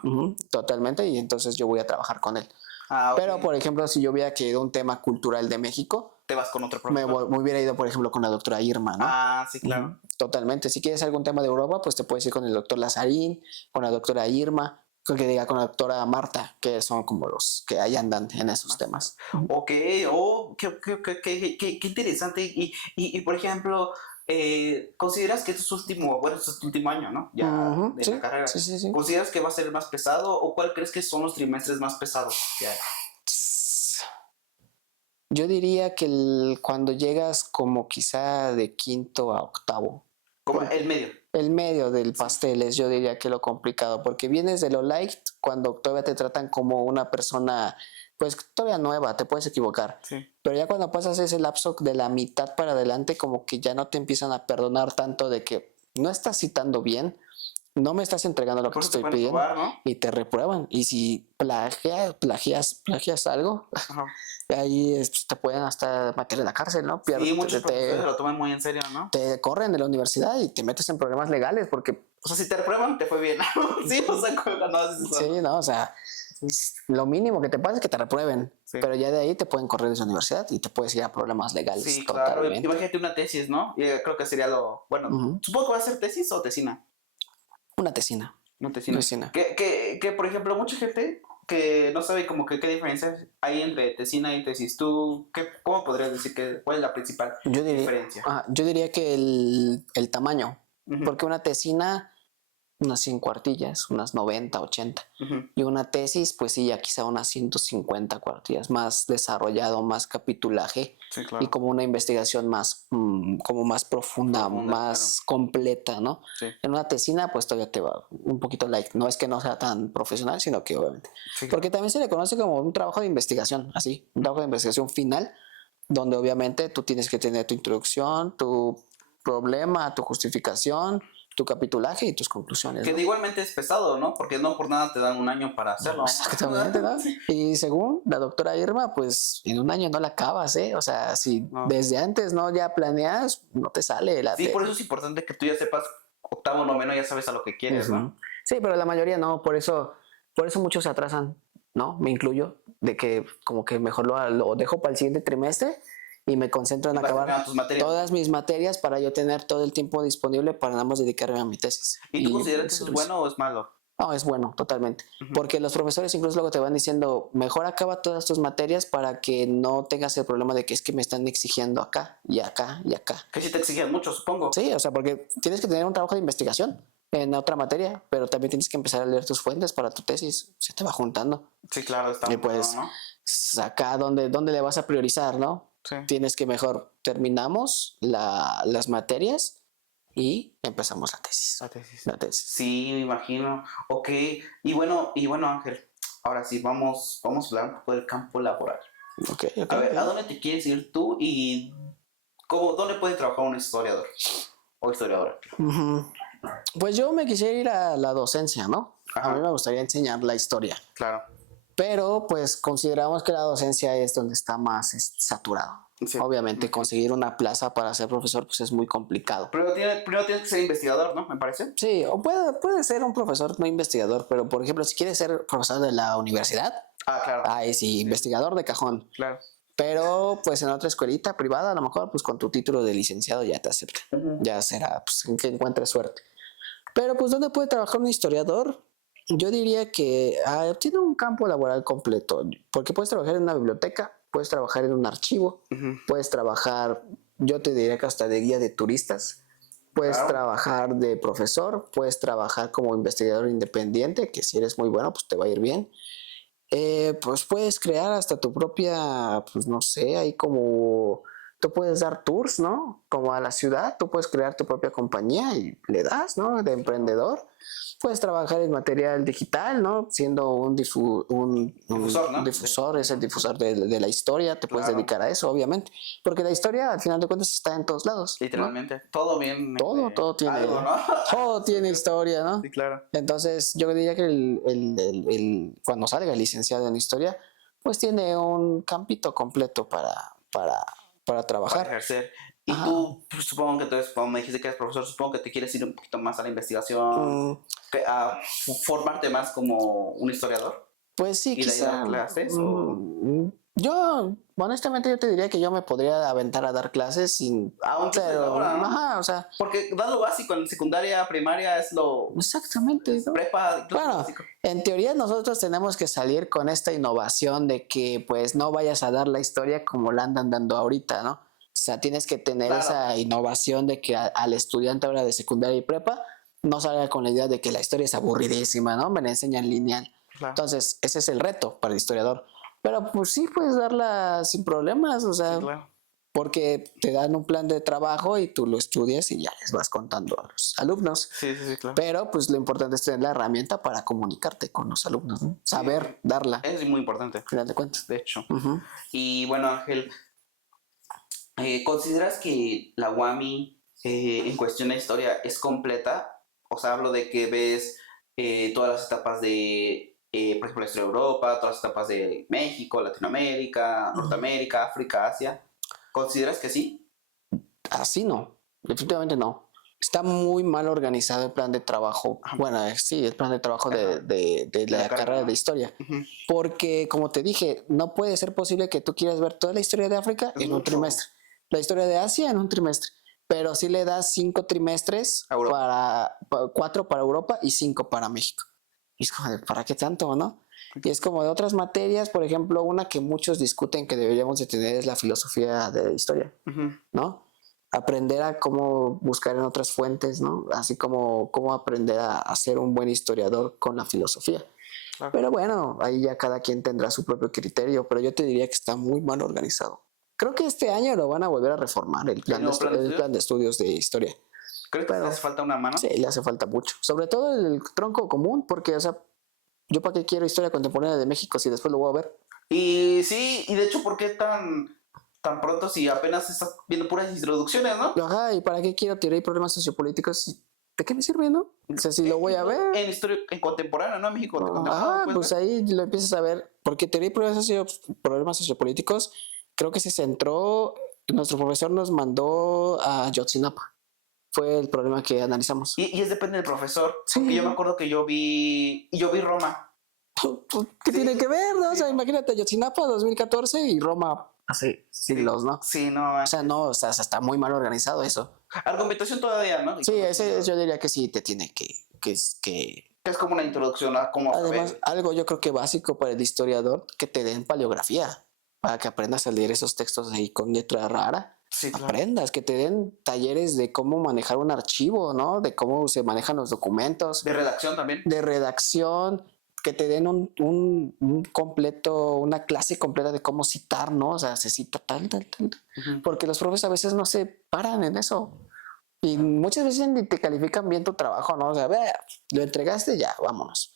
Totalmente, y entonces yo voy a trabajar con él. Okay. Pero, por ejemplo, si yo hubiera querido un tema cultural de México, te vas con otro profesor. Me hubiera ido, por ejemplo, con la doctora Irma, ¿no? Sí, claro. Totalmente. Si quieres algún tema de Europa, pues te puedes ir con el doctor Lazarín, con la doctora Irma, con la doctora Marta, que son como los que ahí andan en esos temas. Ok, qué interesante. Y por ejemplo, ¿consideras que este es tu último año, ¿no? Ya de la carrera. Sí. ¿Consideras que va a ser el más pesado o cuál crees que son los trimestres más pesados? Yo diría que cuando llegas como quizá de 5º a 8º. Como el medio. El medio del pastel es, yo diría que lo complicado, porque vienes de lo light cuando todavía te tratan como una persona, pues todavía nueva, te puedes equivocar. Sí. Pero ya cuando pasas ese lapso de la mitad para adelante, como que ya no te empiezan a perdonar tanto de que no estás citando bien, no me estás entregando lo que Por te eso te estoy pueden pidiendo probar, ¿no? y te reprueban. Y si plagias algo, Ajá. ahí te pueden hasta meter en la cárcel, ¿no? Sí, muchos profesores te, lo toman muy en serio, ¿no? te corren de la universidad y te metes en problemas legales porque, O sea, si te reprueban, te fue bien. Sí, o sea, cuando haces eso, sí, ¿no? ¿no? O sea, lo mínimo que te pasa es que te reprueben, Sí. pero ya de ahí te pueden correr de esa universidad y te puedes ir a problemas legales Sí, claro. totalmente. Imagínate una tesis, ¿no? Y creo que sería lo... Bueno, Ujú. supongo que va a ser tesis o tesina. Una tesina. Una tesina. Tesina. Que, por ejemplo, mucha gente que no sabe como que qué diferencia hay entre tesina y tesis. ¿Tú cómo podrías decir cuál es la principal diferencia? Yo diría que el tamaño, Ujú, porque una tesina, unas 100 cuartillas, unas 90, 80. ujú. Y una tesis, pues sí, ya quizá unas 150 cuartillas, más desarrollado, más capitulaje Sí, y claro. como una investigación más, como más profunda, más completa, ¿no? Sí, En una tesina, pues todavía te va un poquito light. No es que no sea tan profesional, sino que obviamente. sí. Porque también se le conoce como un trabajo de investigación, así, un trabajo de investigación final, donde obviamente tú tienes que tener tu introducción, tu problema, tu justificación, tu capitulaje y tus conclusiones, Que ¿no? igualmente es pesado, ¿no? Porque no por nada te dan un año para hacerlo. Exactamente, ¿no? Sí. Y según la doctora Irma, pues en un año no la acabas, ¿eh? O sea, si No. desde antes no ya planeas, no te sale la Sí, por eso tesis. es importante que tú ya sepas octavo, noveno, ya sabes a lo que quieres, ¿no? Ujú. Sí, pero la mayoría no, por eso muchos se atrasan, ¿no? Me incluyo, de que como que mejor lo dejo para el siguiente trimestre y me concentro en Y vas acabar terminando tus materias. todas mis materias para yo tener todo el tiempo disponible para nada más dedicarme a mi tesis. ¿Y tú consideras que eso eso es bueno o es malo? No, es bueno, totalmente. Ujú. Porque los profesores incluso luego te van diciendo, mejor acaba todas tus materias para que no tengas el problema de que es que me están exigiendo acá y acá y acá. Que sí te exigían mucho, supongo. Sí, o sea, porque tienes que tener un trabajo de investigación en otra materia, pero también tienes que empezar a leer tus fuentes para tu tesis. Se te va juntando. Sí, claro, está Y muy pues bueno, ¿no? acá dónde le vas a priorizar, ¿no? Sí. Tienes que mejor terminamos las materias y empezamos la tesis. La tesis. La tesis. Sí, me imagino. Ok. Y bueno, Ángel, ahora sí, vamos a hablar un poco del campo laboral. Okay, A ver, ok. ¿a dónde te quieres ir tú y dónde puede trabajar un historiador o historiadora? Ujú. Pues yo me quisiera ir a la docencia, ¿no? Ajá. A mí me gustaría enseñar la historia, Claro. pero pues consideramos que la docencia es donde está más saturado. Sí. Obviamente conseguir una plaza para ser profesor pues es muy complicado. Pero primero tienes que ser investigador, ¿no? Me parece. Sí, o puede ser un profesor no investigador, pero por ejemplo, si quieres ser profesor de la universidad, Ah, claro. ahí sí, investigador de cajón. Claro. Pero pues en otra escuelita privada, a lo mejor pues con tu título de licenciado ya te aceptan. Ujú. Ya será pues en que encuentres suerte. Pero pues ¿dónde puede trabajar un historiador? Yo diría que tiene un campo laboral completo, porque puedes trabajar en una biblioteca, puedes trabajar en un archivo, Ujú. puedes trabajar, yo te diría que hasta de guía de turistas, puedes Claro. trabajar de profesor, puedes trabajar como investigador independiente, que si eres muy bueno, pues te va a ir bien. Pues puedes crear hasta tu propia, pues no sé, ahí como tú puedes dar tours, ¿no? Como a la ciudad, tú puedes crear tu propia compañía y le das, ¿no? De emprendedor. Puedes trabajar en material digital, ¿no? Siendo un Difusor, ¿no? difusor, es el difusor de la historia, te puedes Claro. dedicar a eso, obviamente. Porque la historia, al final de cuentas, está en todos lados. ¿no? Literalmente. Todo bien. Todo tiene, algo, ¿no? todo tiene historia, ¿no? Sí, claro. Entonces, yo diría que cuando salga licenciado en historia, pues tiene un campito completo para Para trabajar. ejercer. Y Ajá. tú, pues, supongo que entonces, como me dijiste que eres profesor, supongo que te quieres ir un poquito más a la investigación, a formarte más como un historiador. Pues sí, ¿Y de ahí quizá. dar clases o...? Yo, honestamente, yo te diría que yo me podría aventar a dar clases sin. Aún Pero, ahora, ¿no? ajá, o sea, Porque dar lo básico en secundaria, primaria es lo... exactamente, ¿no? Prepa, incluso Bueno, básico. en teoría nosotros tenemos que salir con esta innovación de que pues no vayas a dar la historia como la andan dando ahorita, ¿no? O sea, tienes que tener Claro. esa innovación de que al estudiante ahora de secundaria y prepa no salga con la idea de que la historia es aburridísima, ¿no? Me la enseñan lineal. Claro. Entonces, ese es el reto para el historiador. Pero pues sí puedes darla sin problemas, o sea, Sí, claro. porque te dan un plan de trabajo y tú lo estudias y ya les vas contando a los alumnos. Sí, claro. Pero pues lo importante es tener la herramienta para comunicarte con los alumnos, ¿no? Saber darla, Es muy importante, al final de cuentas. de hecho. Ujú. Y bueno, Ángel, ¿consideras que la UAMI en cuestión de historia es completa? O sea, hablo de que ves todas las etapas de, por ejemplo, la historia de Europa, todas las etapas de México, Latinoamérica, Norteamérica, África, Asia. ¿Consideras que sí? Así no, definitivamente no. Está muy mal organizado el plan de trabajo. Ajá. Bueno, sí, el plan de trabajo de la carrera de historia. Ujú. Porque, como te dije, no puede ser posible que tú quieras ver toda la historia de África Es en un mucho. trimestre, la historia de Asia en un trimestre, pero sí le das 5 trimestres Europa. 4 para Europa y 5 para México. Y es como, ¿para qué tanto, no? Y es como de otras materias, por ejemplo, una que muchos discuten que deberíamos de tener es la filosofía de la historia, Ujú. ¿no? Aprender a cómo buscar en otras fuentes, ¿no? Así como cómo aprender a ser un buen historiador con la filosofía. Claro. Pero bueno, ahí ya cada quien tendrá su propio criterio, pero yo te diría que está muy mal organizado. Creo que este año lo van a volver a reformar, el plan, nuevo plan de el plan de estudios de historia. ¿Crees que te Pero hace falta una mano? sí, le hace falta mucho. Sobre todo el tronco común, porque, o sea, ¿yo para qué quiero historia contemporánea de México si después lo voy a ver? Y sí, y de hecho, ¿por qué tan pronto si apenas estás viendo puras introducciones, ¿no? Ajá, ¿y para qué quiero teoría y problemas sociopolíticos? ¿De qué me sirve, no? O sea, si lo voy a ver. En historia en contemporánea, ¿no? México contemporáneo. Ajá, ¿Puedes pues ver? ahí lo empiezas a ver. Porque teoría y problemas sociopolíticos, creo que se centró, nuestro profesor nos mandó a Yotzinapa. Fue el problema que analizamos. Y es depende del profesor. Sí. Porque yo me acuerdo que yo vi Roma. ¿Qué Sí, tiene que ver, no? O sí. sea, imagínate Yotzinapa 2014 y Roma hace siglos, ¿no? Sí, no. O sea, no, o sea, está muy mal organizado eso. Argumentación todavía, ¿no? Sí, ese yo diría que sí te tiene que Es como una introducción a cómo además, saber. algo yo creo que básico para el historiador, que te den paleografía, para que aprendas a leer esos textos ahí con letra rara. Sí, claro. Aprendas, que te den talleres de cómo manejar un archivo, ¿no? De cómo se manejan los documentos. De redacción también. De redacción, que te den un completo, una clase completa de cómo citar, ¿no? O sea, se cita tal. Ujú. Porque los profes a veces no se paran en eso. Y muchas veces ni te califican bien tu trabajo, ¿no? O sea, ve, lo entregaste, ya, vámonos.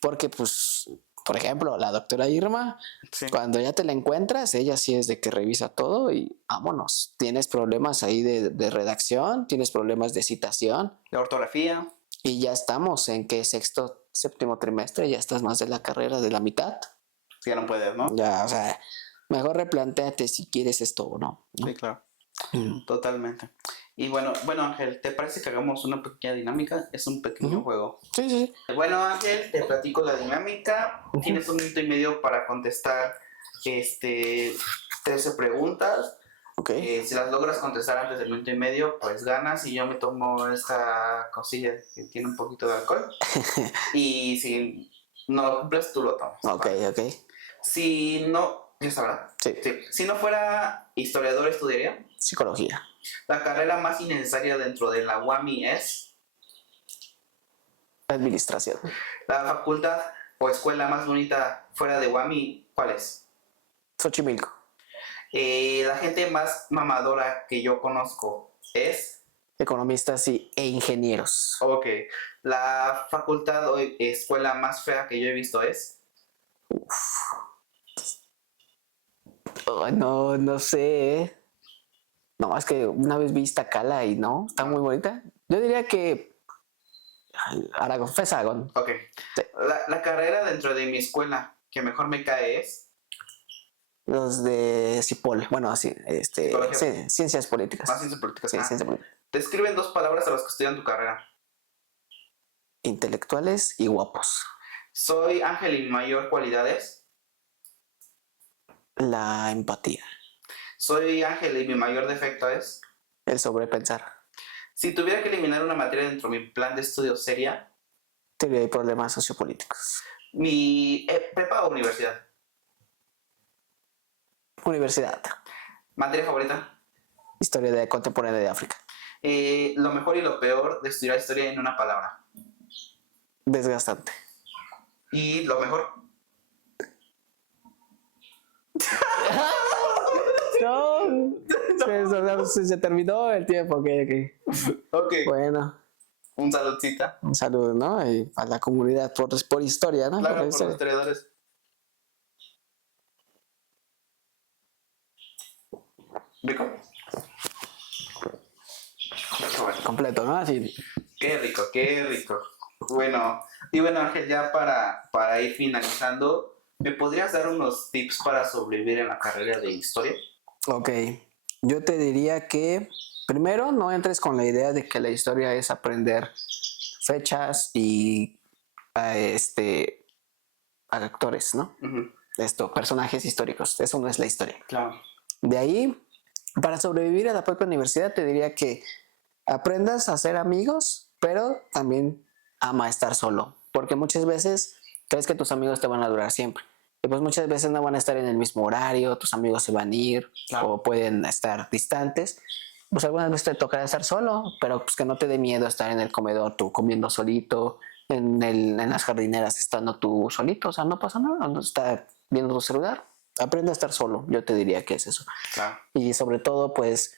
Porque, pues, por ejemplo, la doctora Irma, Sí. cuando ya te la encuentras, ella sí es de que revisa todo y vámonos. Tienes problemas ahí de redacción, tienes problemas de citación De ortografía. y ya estamos en que sexto, séptimo trimestre, ya estás más de la carrera de la mitad. Si ya no puedes, ¿no? Ya, o sea, mejor replantéate si quieres esto o no. Sí, claro. Mm. Totalmente. Y bueno, Ángel, ¿te parece que hagamos una pequeña dinámica? Es un pequeño Ujú. juego. Sí, sí, sí. Bueno, Ángel, te platico la dinámica. Tienes 1 minuto y medio para contestar 13 preguntas. Ok. Si las logras contestar antes del 1 minuto y medio, pues ganas y yo me tomo esta cosilla que tiene un poquito de alcohol. Y si no lo cumples, tú lo tomas. Ok, ¿vale? ok. Si no, ¿ya sabrá? Sí. Si no fuera historiador, estudiaría. Psicología. La carrera más innecesaria dentro de la UAMI es Administración. la facultad o escuela más bonita fuera de UAMI. ¿Cuál es? Xochimilco. La gente más mamadora que yo conozco es. Economistas e ingenieros. Ok. La facultad o escuela más fea que yo he visto es. Oh, no sé. No, es que una vez vi Iztacala y no, está muy bonita. Yo diría que Aragón, FES Aragón. Ok. Sí. La carrera dentro de mi escuela que mejor me cae es. Los de Cipol, bueno, sí, Psicología. sí, ciencias políticas. Más ciencias políticas. Sí, Ah. ciencias políticas. Describen 2 palabras a los que estudian tu carrera. Intelectuales y guapos. Soy Ángel y mi mayor cualidad es. La empatía, Soy Ángel y mi mayor defecto es. el sobrepensar, Si tuviera que eliminar una materia dentro de mi plan de estudios sería. teoría y problemas sociopolíticos. Mi prepa o universidad. Universidad, Materia favorita. historia contemporánea de África. Lo mejor y lo peor de estudiar historia en una palabra. Desgastante. Y lo mejor. No, se terminó el tiempo, ok. Ok. Bueno, Un saludcita. un saludo, ¿no? Y a la comunidad por historia, ¿no? Claro, Por por los historia. historiadores. ¿Rico? Completo, ¿no? Así. Qué rico, qué rico. Bueno, Ángel, ya para ir finalizando, ¿me podrías dar unos tips para sobrevivir en la carrera de historia? Ok, yo te diría que primero no entres con la idea de que la historia es aprender fechas y actores, ¿no? Personajes históricos. Eso no es la historia. Claro. De ahí, para sobrevivir a la propia universidad, te diría que aprendas a hacer amigos, pero también ama estar solo. Porque muchas veces crees que tus amigos te van a durar siempre. Y pues muchas veces no van a estar en el mismo horario, tus amigos se van a ir, claro, o pueden estar distantes. Pues algunas veces te tocará estar solo, pero pues que no te dé miedo estar en el comedor tú comiendo solito, en las jardineras estando tú solito, o sea, no pasa nada, no está viendo tu celular. Aprende a estar solo, yo te diría que es eso. Claro. Y sobre todo, pues,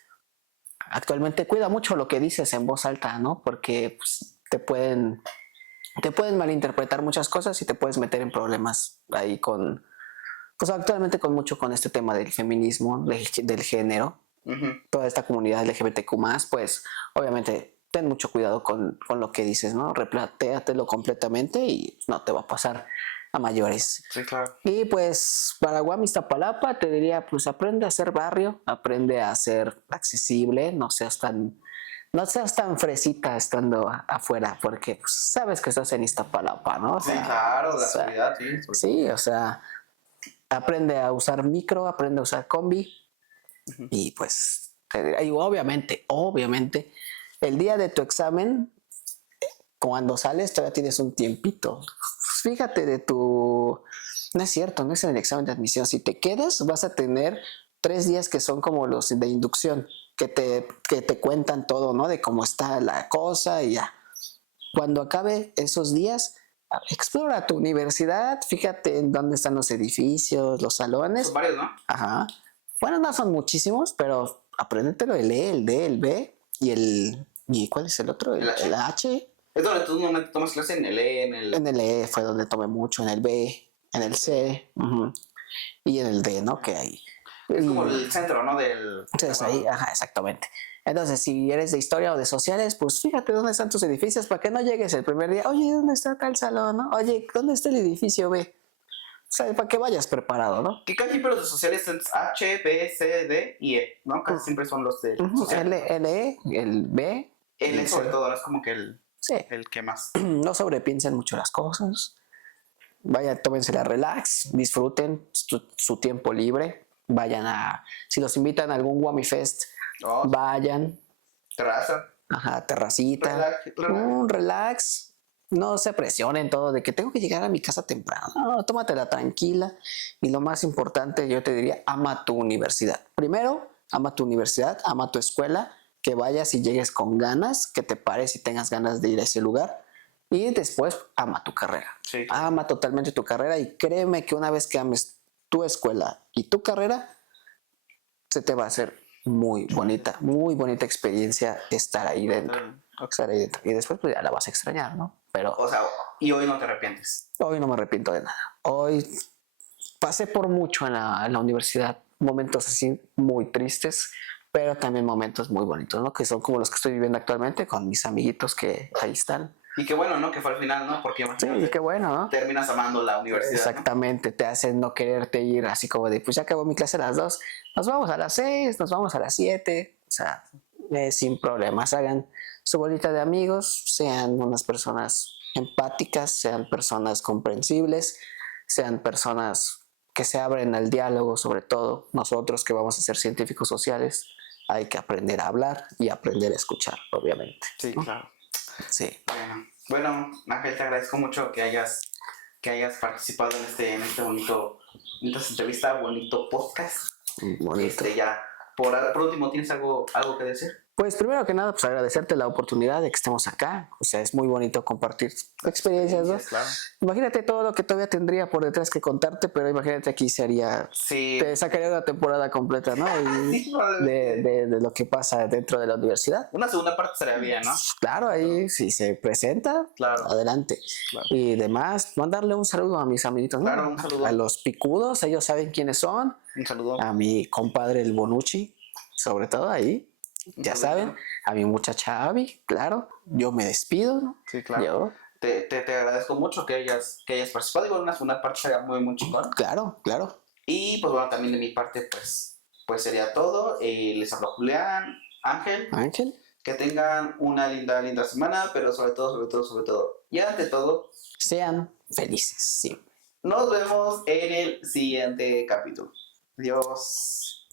actualmente cuida mucho lo que dices en voz alta, ¿no? Porque pues, te pueden malinterpretar muchas cosas y te puedes meter en problemas ahí pues actualmente con este tema del feminismo, del género, toda esta comunidad LGBTQ+, pues obviamente ten mucho cuidado con lo que dices, ¿no? Replantéatelo completamente y no te va a pasar a mayores. Sí, claro. Y pues para Guam Iztapalapa te diría, pues aprende a ser barrio, aprende a ser accesible, no seas tan fresita estando afuera, porque pues, sabes que estás en Iztapalapa, ¿no? O sea, sí, claro, la seguridad, sí. Sí, o sea, aprende a usar micro, aprende a usar combi, y pues, y obviamente, el día de tu examen, cuando sales todavía tienes un tiempito. Fíjate no es cierto, no es en el examen de admisión. Si te quedas, vas a tener 3 días que son como los de inducción, que te cuentan todo, ¿no? De cómo está la cosa y ya. Cuando acabe esos días, explora tu universidad, fíjate en dónde están los edificios, los salones. Son varios, ¿no? Ajá. Bueno, no son muchísimos, pero apréndetelo, el E, el D, el B ¿y cuál es el otro? El H. Es donde tú normalmente tomas clase en el E, En el E fue donde tomé mucho, en el B, en el C, y en el D, ¿no? Que hay. Es como el centro, ¿no? Entonces ahí, ajá, exactamente. Entonces, si eres de historia o de sociales, pues fíjate dónde están tus edificios para que no llegues el primer día. Oye, ¿dónde está tal salón, no? Oye, ¿dónde está el edificio B? O sea, para que vayas preparado, ¿no? Que casi siempre los de sociales son H, B, C, D y E, ¿no? Casi siempre son los de sociales. El E, el B. El E sobre todo, ¿no? Es como que el que más. No sobrepiensen mucho las cosas. Vayan, tómense la relax, disfruten su tiempo libre. Vayan si los invitan a algún Wami Fest, vayan. Terraza. Ajá, terracita. Relax. No se presionen todo de que tengo que llegar a mi casa temprano. No, tómatela tranquila. Y lo más importante, yo te diría, ama tu universidad. Primero, ama tu universidad, ama tu escuela, que vayas y llegues con ganas, que te pares y tengas ganas de ir a ese lugar. Y después, ama tu carrera. Sí. Ama totalmente tu carrera y créeme que una vez que ames tu escuela y tu carrera, se te va a hacer muy bonita experiencia estar ahí dentro. Y después pues ya la vas a extrañar, ¿no? Pero, o sea, y hoy no te arrepientes. Hoy no me arrepiento de nada. Hoy pasé por mucho en la universidad, momentos así muy tristes, pero también momentos muy bonitos, ¿no? Que son como los que estoy viviendo actualmente con mis amiguitos que ahí están. Y qué bueno, ¿no? Que fue al final, ¿no? Porque sí, qué bueno, ¿no? Terminas amando la universidad. Exactamente, ¿no? Te hacen no quererte ir así como de, pues ya acabó mi clase a las 2, nos vamos a las 6, nos vamos a las 7, o sea, sin problemas, hagan su bolita de amigos, sean unas personas empáticas, sean personas comprensibles, sean personas que se abren al diálogo, sobre todo nosotros que vamos a ser científicos sociales, hay que aprender a hablar y aprender a escuchar, obviamente. Sí, ¿no? claro. Sí. Bueno, Ángel, te agradezco mucho que hayas participado en este bonita entrevista, bonito podcast. Bonito. Ya, por último, ¿tienes algo que decir? Pues primero que nada, pues agradecerte la oportunidad de que estemos acá. O sea, es muy bonito compartir experiencias, ¿no? Claro. Imagínate todo lo que todavía tendría por detrás que contarte, pero imagínate aquí te sacaría una temporada completa, ¿no? Y de lo que pasa dentro de la universidad. Una segunda parte sería bien, ¿no? Claro, ahí si se presenta, adelante. Claro. Y demás, mandarle un saludo a mis amiguitos, ¿no? Claro, un saludo. A los picudos, ellos saben quiénes son. Un saludo. A mi compadre el Bonucci, sobre todo ahí. Ya saben, a mi muchacha Abby, claro, yo me despido, ¿no? Sí, claro. Yo, Te agradezco mucho que hayas participado. Igual una segunda parte sería muy, muy chingón. claro, claro. Y pues bueno, también de mi parte, pues sería todo. Les hablo Julián, Ángel. Ángel, Que tengan una linda, linda semana, pero sobre todo, y ante todo, sean felices siempre. nos vemos en el siguiente capítulo. Adiós.